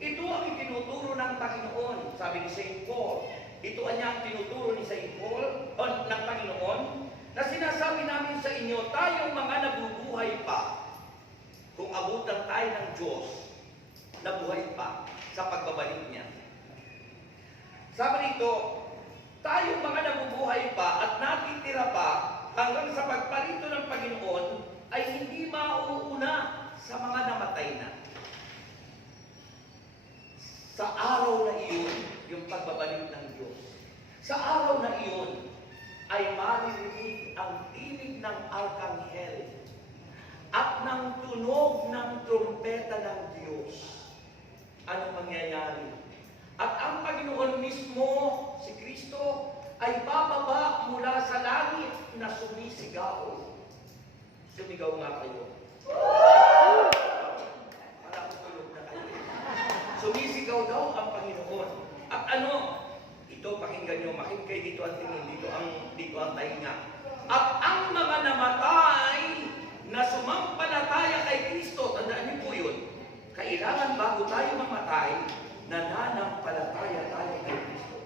ito ang itinuturo ng Panginoon, sabi ni St. Paul. Ito ang niyang tinuturo ni St. Paul, ng Panginoon, na sinasabi namin sa inyo, tayong mga nabubuhay pa, kung abutan tayo ng Diyos, nabuhay pa sa pagbabalik niya. Sabi rito, tayong mga nabubuhay pa at natitira pa hanggang sa pagparito ng Panginoon ay hindi mauuna sa mga namatay na. Sa araw na iyon, yung pagbabalik ng Diyos, sa araw na iyon, ay maririnig ang tinig ng arkanghel at ng tunog ng trumpeta ng Diyos. Ano mangyayari? At ang Panginoon mismo, si Kristo, ay bababa mula sa langit na sumisigaw. Sumigaw nga kayo. Para tulog na kayo. Sumisigaw daw ang Panginoon. At ano? Ito, pakinggan nyo, makinig kayo dito ang tingin, dito ang tainga. At ang mga namatay na sumampalataya kay Kristo, tandaan niyo po yun, kailangan bago tayo mamatay, nananampalataya tayo kay Kristo.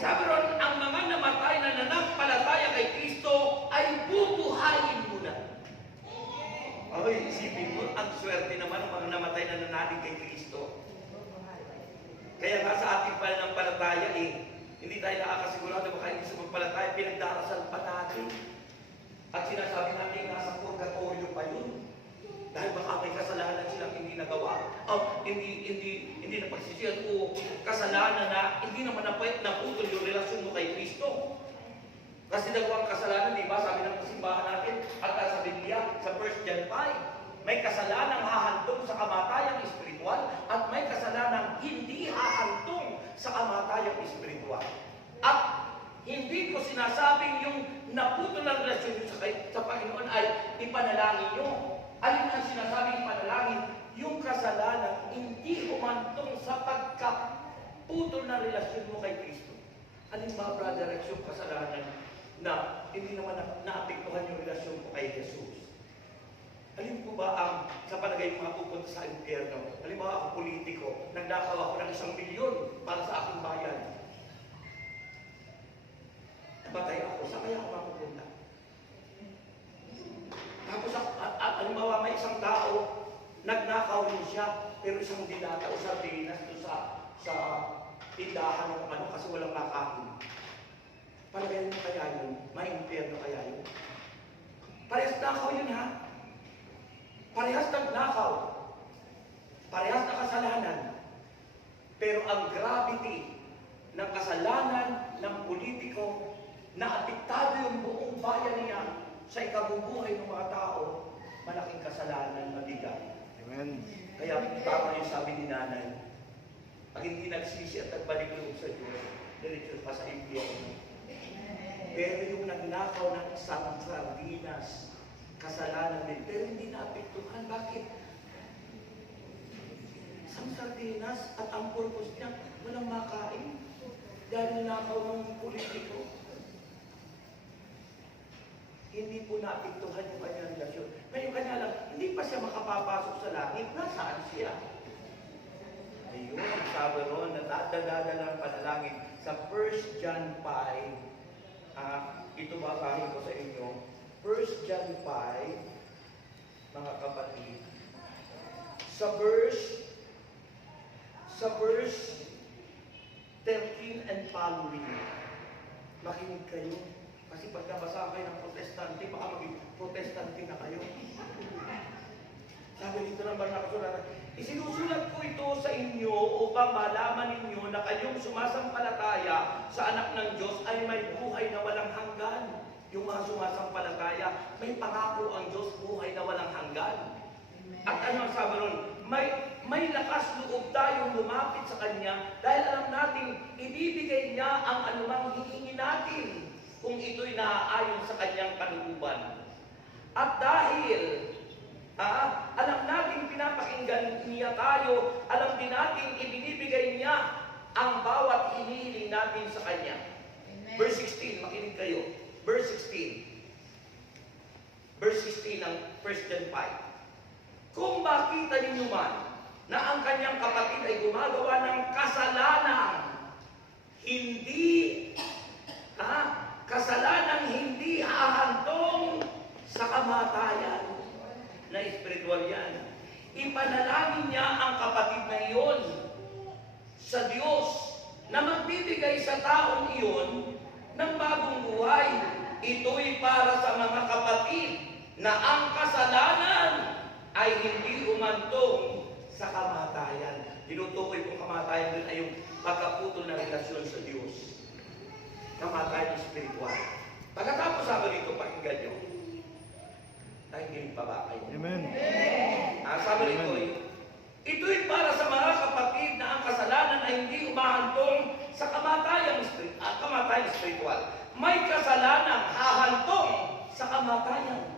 Sabi ron, ang mga namatay na nananampalataya kay Kristo ay bubuhayin muna. Ay, isipin mo, ang swerte naman ng mga namatay na nanalig kay Kristo. Kaya nga sa ating pananampalataya hindi tayo nakakasigurado baka hindi sa magpalataya, pinagdarasal pa natin. At sinasabi natin nasa purgatorio pa yun. Dahil baka may kasalanan silang hindi nagawa. Hindi napagsisiyan o kasalanan na hindi naman naputol yung relasyon mo kay Kristo. Kasi dalawang kasalanan, di ba? Sabi ng kasimbahan natin at sa Biblia, sa 1 John 5, may kasalanang hahantong sa kamatayang espiritual at may kasalanang hindi hahantong sa kamatayang espiritual. At hindi ko sinasabing yung naputol ng relasyon nyo sa Panginoon ay ipanalangin nyo. Alin ang sinasabing ipanalangin? Yung kasalanan hindi humantong sa pagkaputol ng relasyon mo kay Kristo. Alin ba, brother, yung kasalanan na hindi naman naapektuhan yung relasyon mo kay Jesus? Alin po ba ang sa palagay mga pupunta sa impyerno? Halimbawa ako politiko, nagnakaw ako ng 1 milyon para sa aking bayan. Nabatay ako, saan kaya ako mapupunta? Tapos halimbawa may isang tao, nagnakaw rin siya, pero isang dilata o sardinas doon sa tindahan ng kasi walang nakain. Palagay mo kaya yun? May impyerno kaya yun? Parehas nakaw yun ha? Parehas nagnakaw. Parehas na kasalanan. Pero ang gravity ng kasalanan ng politiko na apektado yung buong bayan niya sa ikabubuhay ng mga tao, malaking kasalanan, mabigat. Amen. Kaya tama yung sabi ni nanay, pag hindi nagsisi at nagbalik loob sa Diyos, diretso pa sa impyerno. Pero yung nagnakaw ng isang sardinas, kasalanan din, pero hindi naapektuhan. Bakit? Isang sardinas at ang purpose niya, walang makain. Dahil nakaw ng politiko. Hindi po naapektuhan yung kanyang relasyon. Ngayon kanya lang, hindi pa siya makapapasok sa langit. Nasaan siya? Ayun, sabi ron, nadadala ng panalangin sa 1 John 5. Ito babahin ko sa inyo. 1 John 5, mga kapatid. Sa verse 13 and following. Makinig kayo. Kasi pag nabasa kayo ng protestante, baka maging protestante na kayo. Sabi dito ng banal na kasulatan, isinusulat ko ito sa inyo upang malaman ninyo na kayong sumasampalataya sa anak ng Diyos ay may buhay na walang hanggan. Yung mga sumasampalataya, may pangako ang Diyos, buhay na walang hanggan. At ano ang sabi nun? May lakas loob tayong lumapit sa Kanya dahil alam natin, ibibigay niya ang anumang hihingi natin kung ito'y naaayon sa Kanyang kalooban. At dahil alam natin pinapakinggan niya tayo, alam din natin ibinibigay niya ang bawat hinihiling natin sa Kanya. Amen. Verse 16, makinig kayo. Verse 16. Verse 16 ng 1 John 5. Kung makita ninyo man na ang kanyang kapatid ay gumagawa ng kasalanan, kasalanang hindi hahantong sa kamatayan na espiritual yan. Ipanalangin niya ang kapatid na iyon sa Diyos na magbibigay sa taong iyon ng bagong buhay. Ito'y para sa mga kapatid na ang kasalanan ay hindi umantong sa kamatayan. Tinutukoy kong kamatayan din ay yung pagkaputol na relasyon sa Diyos. Kamatayan spiritual. Pagkatapos sabi rito, pakinggan nyo. Nakikinig pa ba kayo? Amen. Sabi rito, ito'y para sa mga kapatid na ang kasalanan ay hindi umahantong sa kamatayan spiritual. May kasalanang hahantong sa kamatayan.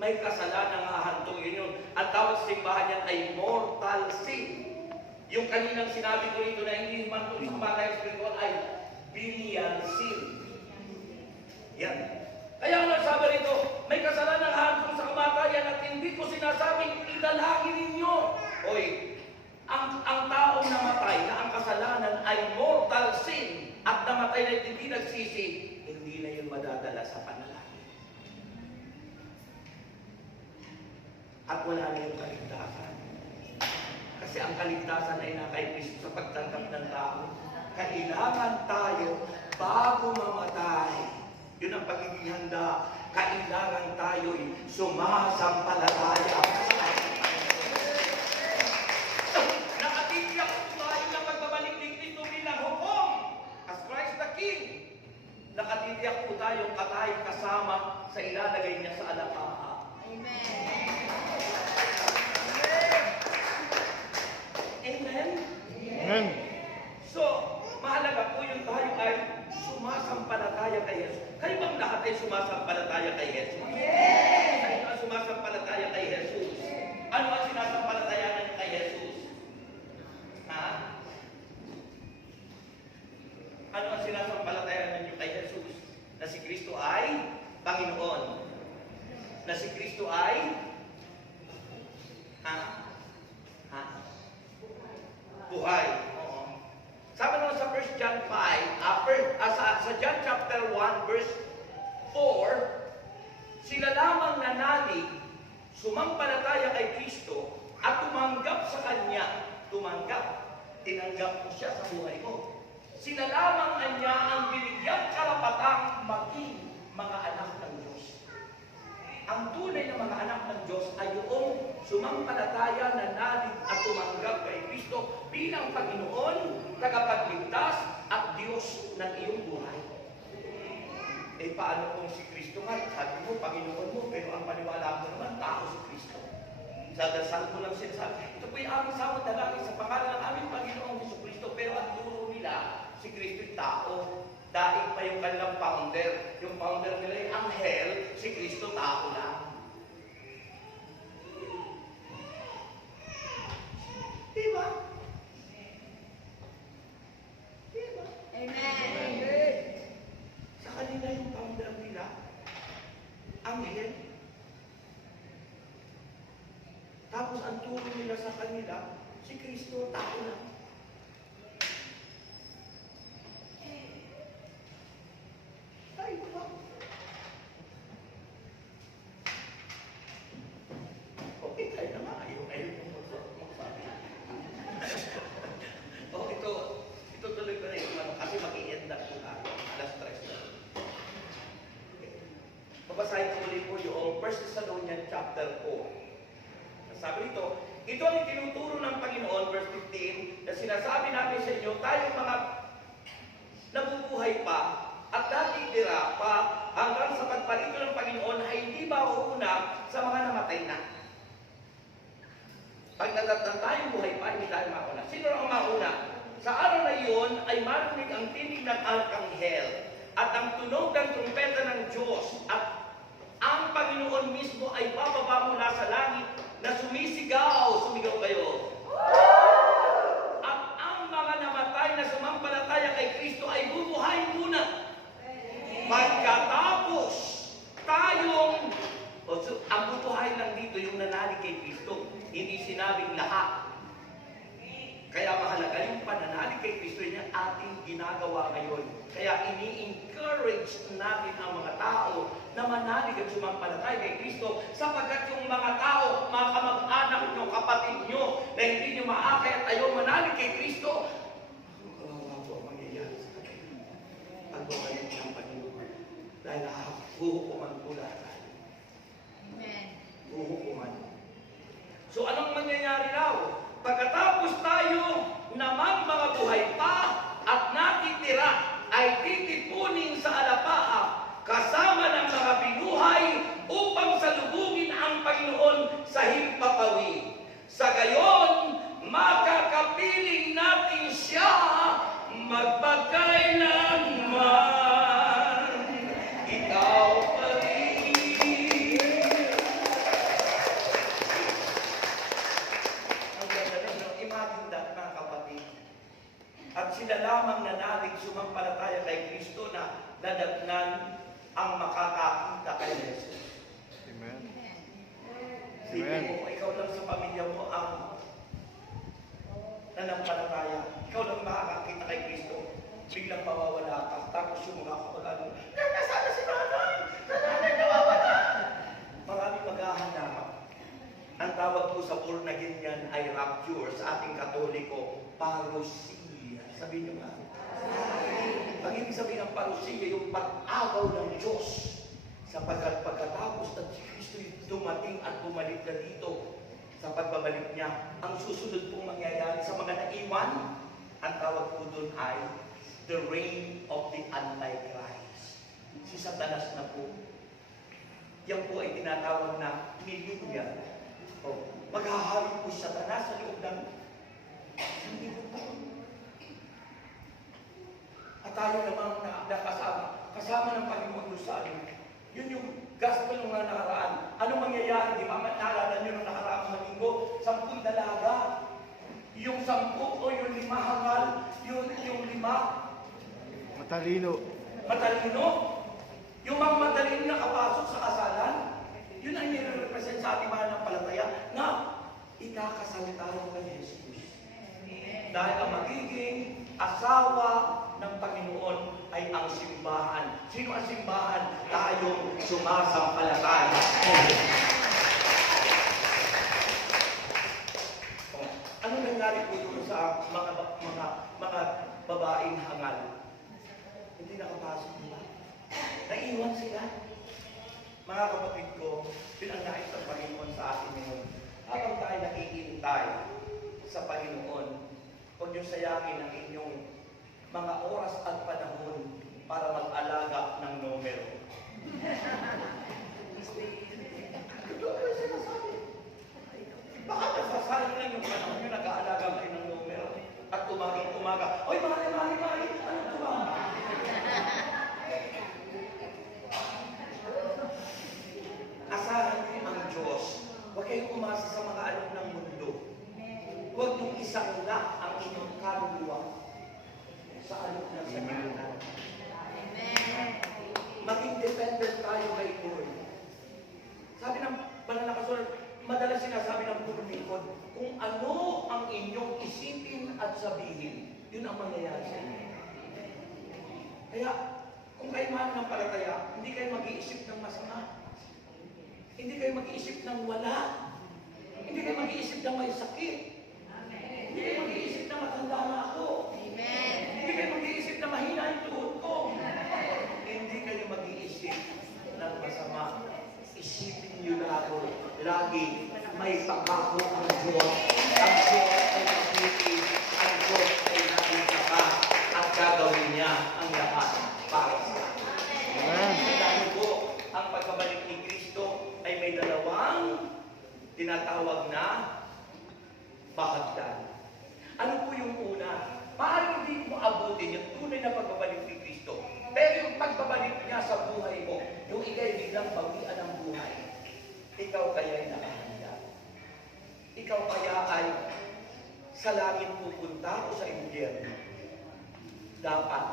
May kasalanang hahantong yun. Ang tawag sa simbahan yan ay mortal sin. Yung kaninang sinabi ko rito na hindi humantong sa kamatayan spiritual ay venial sin. Yan. Kaya nga sabi rito, may kasalanang hahantong sa kamatayan at hindi ko sinasabing idalangin ninyo. Oy, ang taong namatay na ang kasalanan ay mortal sin at namatay na hindi nagsisi, hindi na yun madadala sa panalangin. At wala na yung kaligtasan. Kasi ang kaligtasan ay nakay Kristo sa pagtanggap ng tao. Kailangan tayo bago mamatay. Yun ang pagiging handa. Kailangan tayo'y sumasampalataya. Nakatiyak po tayo ng pagbabalik ni Kristo bilang hukom. As Christ the King. Nakatiyak po tayong katay kasama sa ilalagay niya sa alakha. Amen. Amen. So, mahalaga po yung tayo ay sumasampalataya kay Jesus. Kayo bang lahat ay sumasampalataya kay Jesus? Yes! Kayo ang sumasampalataya kay Jesus. Ano ang sinasampalatayanan niyo kay Jesus? Ano ang sinasampalatayanan niyo kay Jesus? Na si Kristo ay Panginoon. Na si Kristo ay buhay. Oo. Sabi naman sa 1 John 5, sa John chapter 1 verse 4, sila lamang nanalig, sumampalataya kay Kristo at tumanggap sa Kanya. Tinanggap mo siya sa buhay mo. Sila lamang niya ang binigyang karapatang maging mga anak ng Diyos. Ang tunay na mga anak ng Diyos ay sumampalataya, nanalig at tumanggap kay Kristo bilang Panginoon, tagapagligtas at Diyos ng iyong buhay. Eh paano kung si Kristo nga, sabi mo, Panginoon mo, pero ang paniwala mo naman, tao si Kristo. Sa dasal mo lang sinasabi, ito po yung aming sawat na langit sa pangalan ng aming Panginoong Jesucristo, pero ang turo nila, si Kristo yung tao. Dahil pa yung kanilang founder. Yung founder nila yung anghel, si Kristo tao lang. Diba? Diba? Amen. Sa kanila yung founder nila, anghel. Tapos ang turo nila sa kanila, si Kristo tao lang. Ay, ba? Okay, tayo na nga. Ayaw yung magsabi. Oh, ito tuloy ko na yung kasi mag-i-end na po tayo. Alas 3 na. Okay. Babasahin ko ulit po yung 1 Thessalonians chapter 4. Sabi nito, ito ang itinuturo ng Panginoon, verse 15, na sinasabi namin sa inyo, tayong mga nabubuhay pa at natitira pa hanggang sa pagparito ng Panginoon ay hindi mauuna sa mga namatay na. Pag natatang tayong buhay pa, hindi tayo mauna. Sino ang mauna? Sa araw na iyon ay marinig ang tinig ng arkanghel at ang tunog ng trumpeta ng Diyos at ang Panginoon mismo ay bababa mula sa langit na sumisigaw kayo. At ang mga namatay na sumampalataya kay Kristo ay bubuhayin muna. Pagkatapos tayong, ang bubuhayin lang dito yung nanalig kay Kristo. Hindi sinabing lahat. Kaya mahalaga yung pananalig kay Kristo niya ating ginagawa ngayon. Kaya ini-encourage natin ang mga tao na manalig at sumampalataya kay Kristo sapagkat yung mga tao, mga kamag-anak nyo, kapatid nyo, na hindi nyo maakay at ayaw manalig kay Kristo, ang mangyayari sa kanila. Ang bumalik ng Panginoon. Dahil huhukuman po lahat. Amen. Huhukuman. So anong mangyayari daw? Pagkatapos tayo namang mga buhay pa at natitira ay titipunin sa alapaap kasama ng mga binuhay upang salubungin ang Panginoon sa himpapawid. Sa gayon, makakapiling natin siya magpakailanman. Ikaw pa rin. At sila lamang nanalig sumampalataya kay Kristo na nadatnan ang makakakita kay Jesus. Amen. Sige mo, ikaw lang sa pamilya mo ang nanampalataya. Ikaw lang makakakita kay Kristo. Biglang mawawala ka. Tapos yung mga kapag-ano, nasaan na si nanay? Sa nanay nawawala. Maraming maghahanap. Ang tawag po sa born again yan ay rapture. Sa ating Katoliko, parousia. Sabihin nyo nga. Ang ibig sabihin ng parousia, yung pag-agaw ng Diyos. Sapagkat pagkatapos na si Kristo'y dumating at bumalik na dito sa pagbabalik niya, ang susunod pong mangyayari sa mga naiwan, ang tawag po doon ay the reign of the Antichrist. Si Satanas na po. Yan po ay tinatawag na millennial. Maghahari po si Satanas sa loob ng at tayo namang kasama ng Panginoon doon sa atin. Yun yung gospel ng mga nakaraan. Ano mangyayari? Di ba naalala nyo ng nakaraang linggo? 10 dalaga. Yung 10 o yung 5 hangal. Yung 5 Matalino. matalino. Yung mga matalino na kapasok sa kasalan. Yun ang nire-represent sa ating mga palataya na ikakasal tayo kay Jesus. Dahil ang magiging asawa ng Panginoon ay ang simbahan. Sino ang simbahan? Tayong sumasampalataya. Ano nangyari po doon sa mga babaeng hangal? Hindi nakapasok nila. Naiwan sila. Mga kapatid ko, pinanais ng Panginoon sa atin ngayon. habang tayo nakikintay sa Panginoon, huwag niyo sayangin ang inyong mga oras at panahon para mag-alaga ng numero. Ito ay sinasabi. Baka nasasayang lang yung panahon nyo, nag-aalaga kayo ng numero. At umagang-umaga, oy, mari, anong tumama? Asahan niyo ang Diyos. Huwag kayong umasa sa mga alok ng mundo. Huwag niyong isangla ang inyong kaluluwa sa alok ng sanlibutan. Maging dependent tayo kay Lord. Sabi ng banal na kasulatan, madalas sinasabi ng pumikod, kung ano ang inyong isipin at sabihin, yun ang mangyayari sa inyo. Kaya, kung kayo mananampalataya, hindi kayo mag-iisip ng masama. Hindi kayo mag-iisip ng wala. Hindi kayo mag-iisip ng may sakit. Hindi kayo mag-iisip na matanda na ako. Hindi kayo mag-iisip na mahina yung tuhod ko. Hindi kayo mag-iisip ng masama. Isipin niyo lagi may pangako ang Diyos. Ang Diyos ay mabuti. Ang Diyos ay nakikita at gagawin niya ang lahat para sa atin. Dahil po, ang pagkabalik ni Kristo ay may dalawang tinatawag na bahagdan. Ano po yung una? Paano hindi mo abutin yung tunay na pagbabalik ni Kristo? Pero yung pagbabalik niya sa buhay mo, yung ikay biglang bawian ng buhay, ikaw kaya ay nakahanda. Ikaw kaya ay sa langit pupunta o sa impyerno. Dapat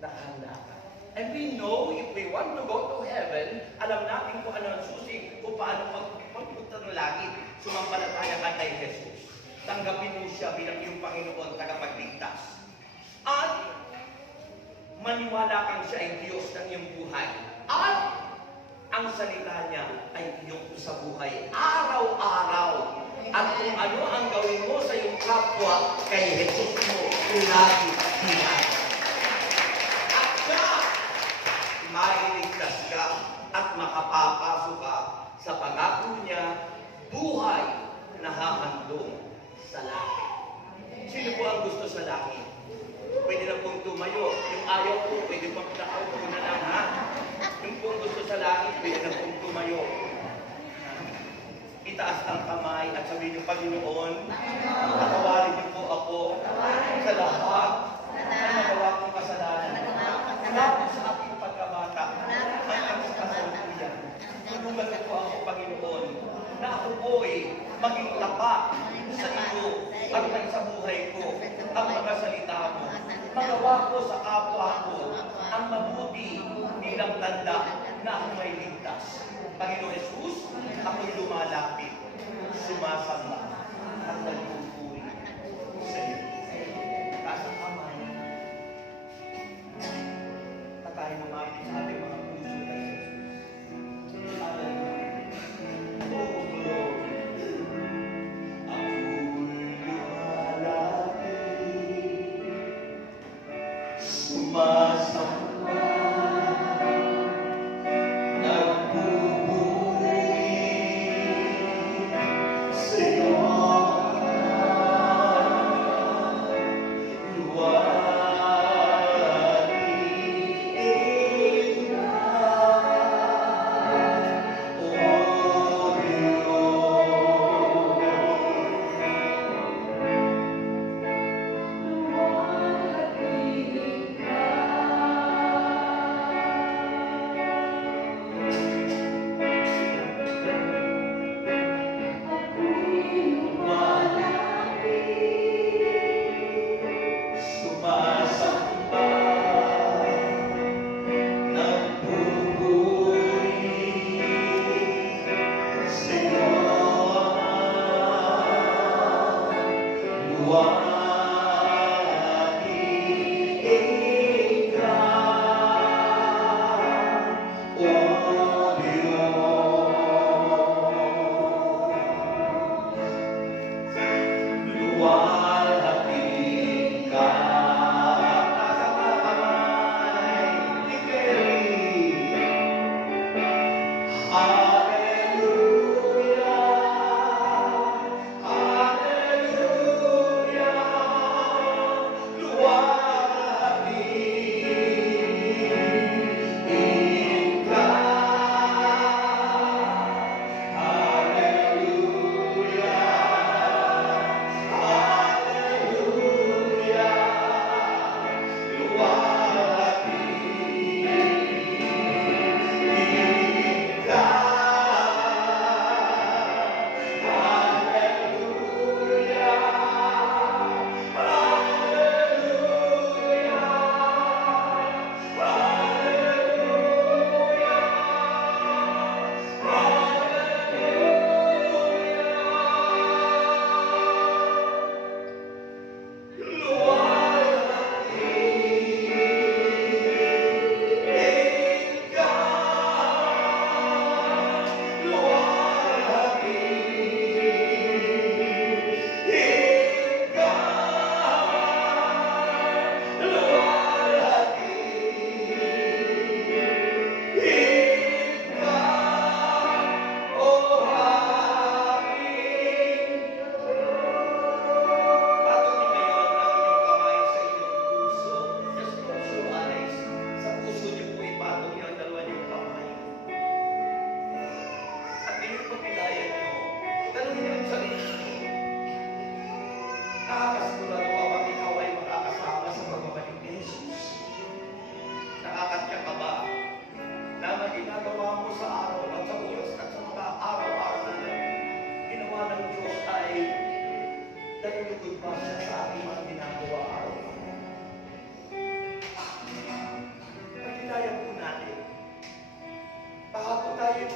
nakahanda ka. And we know if we want to go to heaven, alam natin kung ano ang susi, kung paano magpunta ng langit. Sumampalataya ka kay Jesus. Tanggapin mo siya bilang iyong Panginoon, tagapagligtas. At maniwala kang siya ay Diyos ng iyong buhay. At ang salita niya ay iyong sa buhay araw-araw. At kung ano ang gawin mo sa iyong kapwa, kay Jesus mo lagi hinay. At siya, mailigtas ka at makapapasok ka sa pangako niya, buhay na hahandong sa langit. Sino po ang gusto sa langit? Pwede na pong tumayo. Yung ayaw po, pwede pong nakaupo na lang, ha? Yung po ang gusto sa langit, pwede na pong tumayo. Itaas ang kamay at sabihin niyo, Panginoon, patawarin niyo po ako sa lahat na nagawa kong kasalanan. Mula po sa aking pagkabata, hanggang sa kasalukuyan. Tulungan niyo po ako, Panginoon, na ako po'y maging tapat sa iyo at sa buhay ko ang mga salita mo. Magawa ko sa kapwa ko ang mabuti bilang tanda na ako may ligtas. Panginoon Jesus, ako'y lumalapit, sumasamba at nagpupuri sa iyo. Taas ang kamay. Na tayo lumapit sa ating mga puso kay Jesus. Hallelujah. Oh, glory. Sumasamba, nagpupuri sa iyo.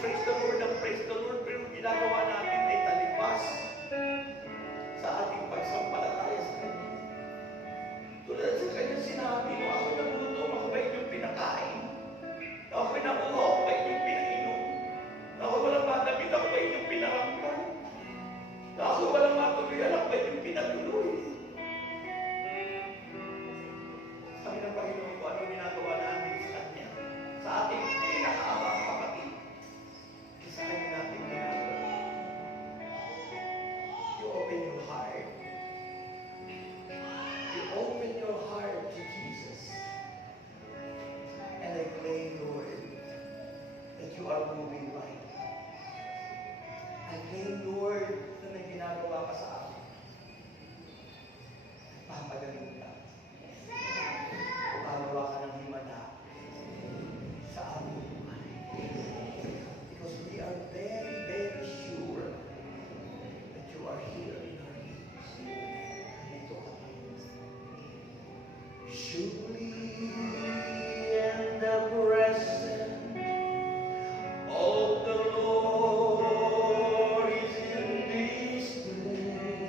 ng praise the Lord, pero ginagawa natin ay talipas sa ating pagsampalataya sa Kanya. Tulad sa Kanya sinabi, kung ako nagutom, ako ba inyong pinakain? Kung ako nakuha, ako ba inyong pinainom? Kung ako walang madamit, ako ba inyong pinarangkan? Kung ako walang matuluyan, ako ba inyong pinatuloy? Sabi ng Panginoon ko, anong ginagawa natin sa Kanya? Sa ating pinakaabang kapatid. Sa Kanya natin ginagawa. You open your heart. You open your heart to Jesus. And I claim, Lord, that you are moving right. I claim, Lord, na may ginagawa ka sa akin. Papagaling ka. Gagawa ka ng himala sa aming buhay. Because we are very, very sure that you are here in our midst. Nandito ka pa. Surely in the presence of the Lord is in this place.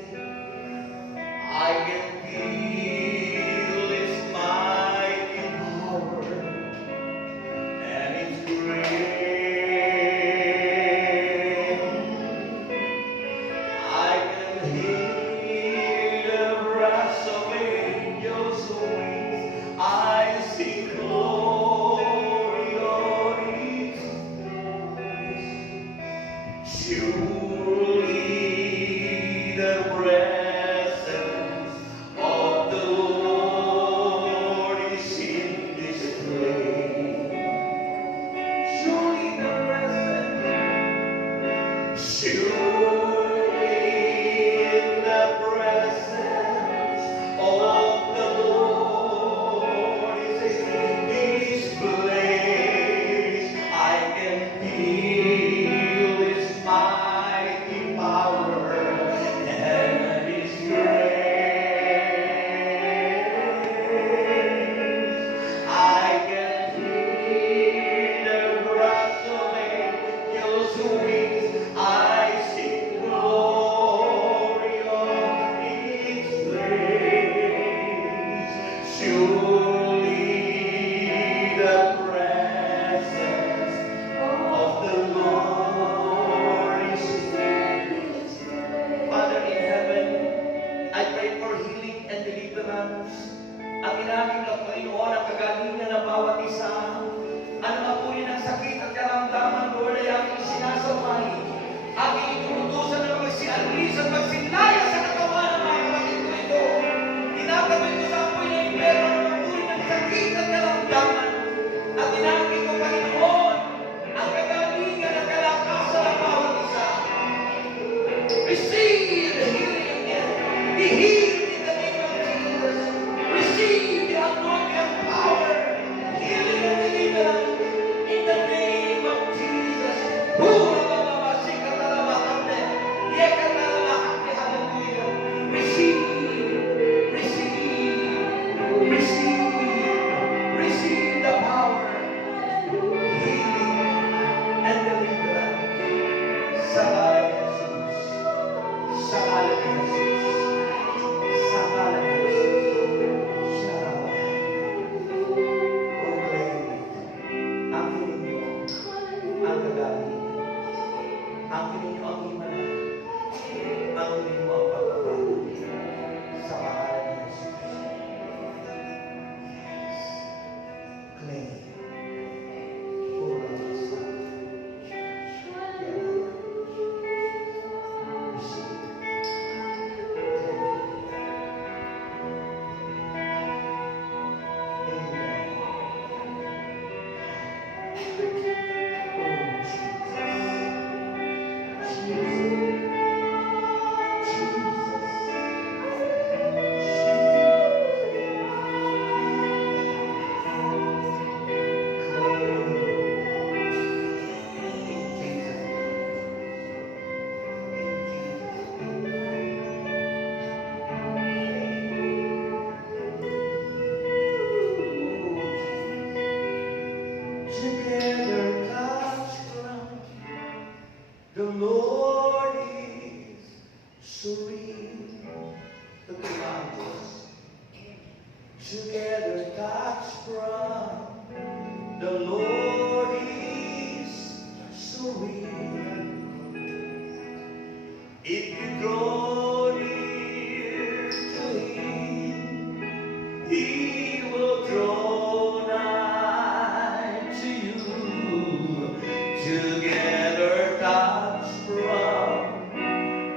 together touch from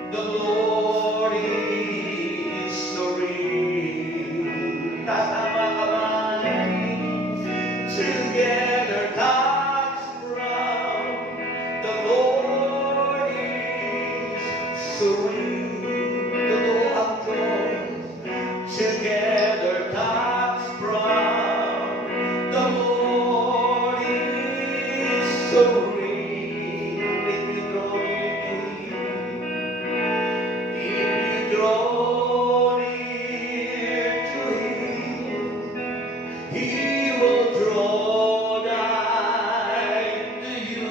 the Lord is so real. Taas ang mga kamay. Together touch from the Lord is so real. Totoo ang Diyos. Together touch from the Lord is so real. If you draw near to Him, if you draw near to Him, He will draw nigh to you.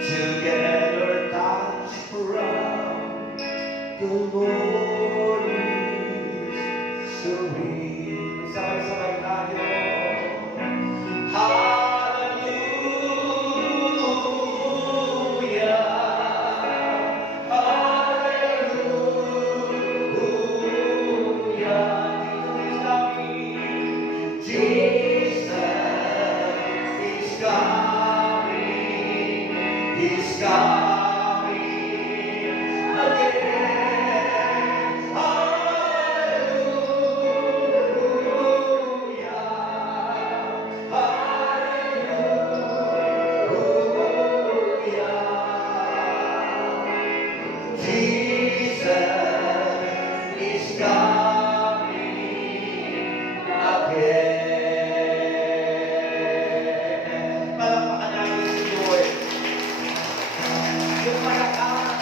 Together touch from the Lord is so real. Sabay-sabay tayo. Hallelujah. Hallelujah. Jesus is coming. He's coming again. Hallelujah. Hallelujah. Jesus is coming again. Palakpakan natin si Lord. Yung malakas.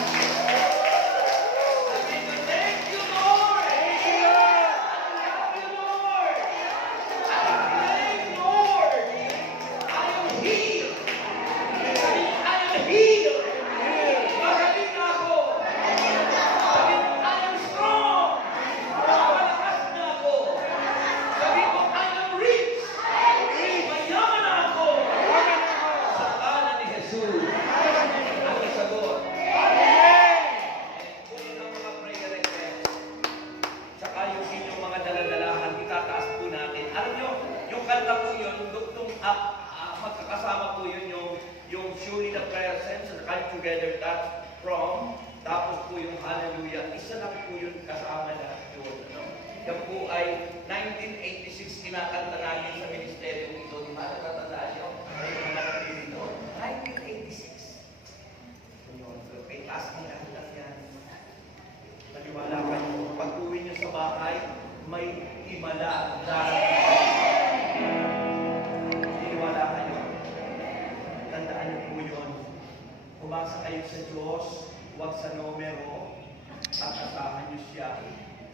Sabi ko, thank you, Lord. Thank you, Lord. Thank you, Lord. I am healed. Sabi ko, I am healed. Magaling na ako. Sabi ko, I am strong. Malakas na ako. Sabi ko, I am rich. Mayaman na ako. Sa pangalan ni Jesus. Ang sagot. Kung ang mga prayer request, saka yung inyong mga daladalahan, itataas po natin. Alam nyo, yung kanta po yun, magkakasama po yun yung surely the presence and the kind together touch from, tapos po yung hallelujah. Isa lang po yun kasama lahat yun. Ano? Yan po ay 1986 kinakanta namin sa ministeryo ito. Di ba? Natatandaan nyo? May mga nakatili dito. 1986. May taas ng lahat yan. Maniwala kayo, pag uwi nyo sa bahay, may himala darating. Maniwala kayo. Tandaan nyo po yun. Umasa kayo sa Diyos, huwag sa numero, at asahan nyo siya,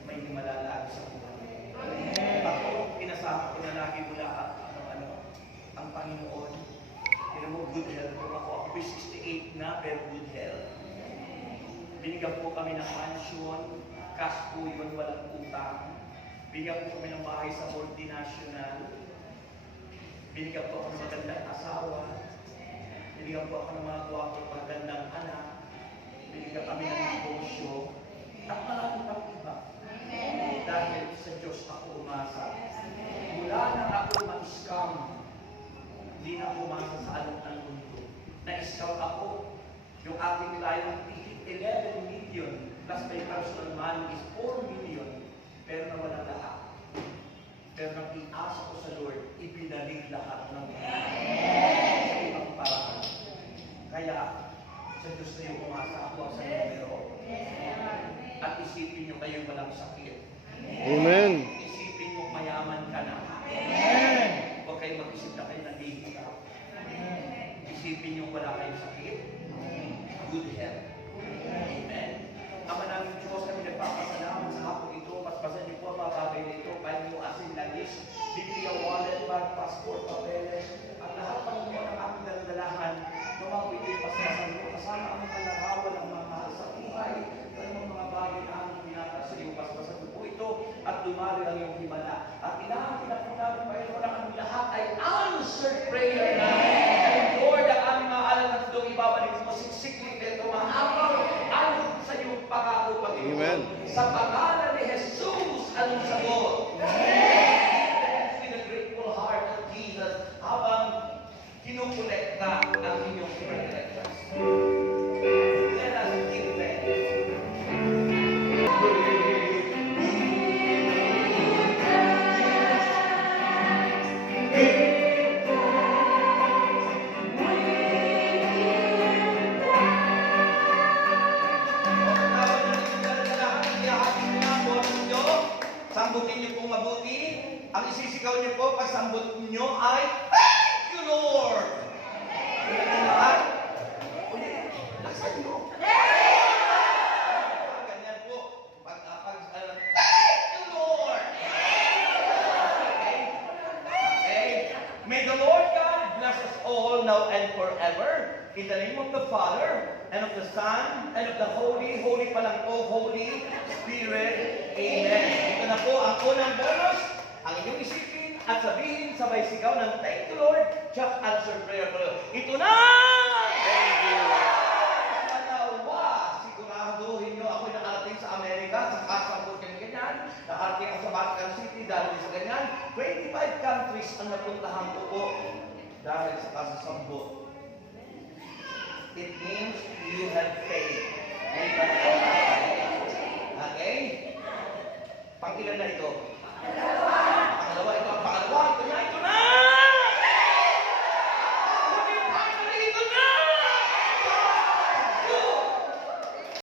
may himala lagi sa buhay. Ako, pinasahan ko na lagi mula ang Panginoon. Tinan mo, good health po ako. Ako 68 na, pero good health. Binigyan po kami ng mansion, cash po yun, walang utang. Binigyan po kami ng bahay sa multinational. Binigyan po ako ng magandang asawa. Binigyan po ako ng mga guwapo, magandang anak. Binigyan kami ng negosyo. At marami pang iba. Dahil sa Diyos ako umasa. Mula nang ako ma-scam, hindi na ako umasa sa alok ng mundo. Na-scam ako. Yung ating client, 11 million, plus my personal money is 4 million. Pero nawala lahat. Pero nang iasa ko sa Lord, ibinalik lahat ng sa ibang paraan. Kaya, sa Diyos na yung umasa ako sa numero. At isipin nyo kayo walang sakit. Amen. Isipin mo mayaman ka na. Huwag kayo mag-isip na kayo nandihita. Isipin nyo wala kayong sakit. Good health. Amen. Ama namin Diyos, kami nagpapasalamat sa hapon ito. Paspasan niyo po ang mga bagay na ito. Pahin niyo asin langis, Biblia wallet, bag, passport, papeles, at lahat pa ng aming daladalahan. Nawa po ito'y paspasan mo. Kasama ang mga larawan ng mga mahal sa buhay. Ang mga bagay na aming pinata sa iyo. Paspasan mo po ito at dumali ang iyong himala. At inahatin na po namin pa ito na kami lahat ay answered prayer na. And Lord, ang aming mga alam at itong ibabalik mo siksiklik nito mahabang ayon sa iyong pangako, Panginoon. Amen. Sa pangalan ni Jesus, anong sagot? With a grateful heart of Jesus, habang and forever. In the name of the Father, and of the Son, and of the Holy pa lang po, Holy Spirit. Amen. Ito na po ang unang bonus. Ang inyong isipin at sabihin sabay sigaw ng thank you Lord, just answer prayer. Ito na! Thank you. Panawa, siguraduhin nyo ako'y nakarating sa Amerika, sa kasambot ng ganyan, nakarating ako sa Vatican City dahil sa ganyan. 25 countries ang napuntahan ko po dahil sa kasasambot. It means you have faith. Amen. Okay? Pang-ilan na ito?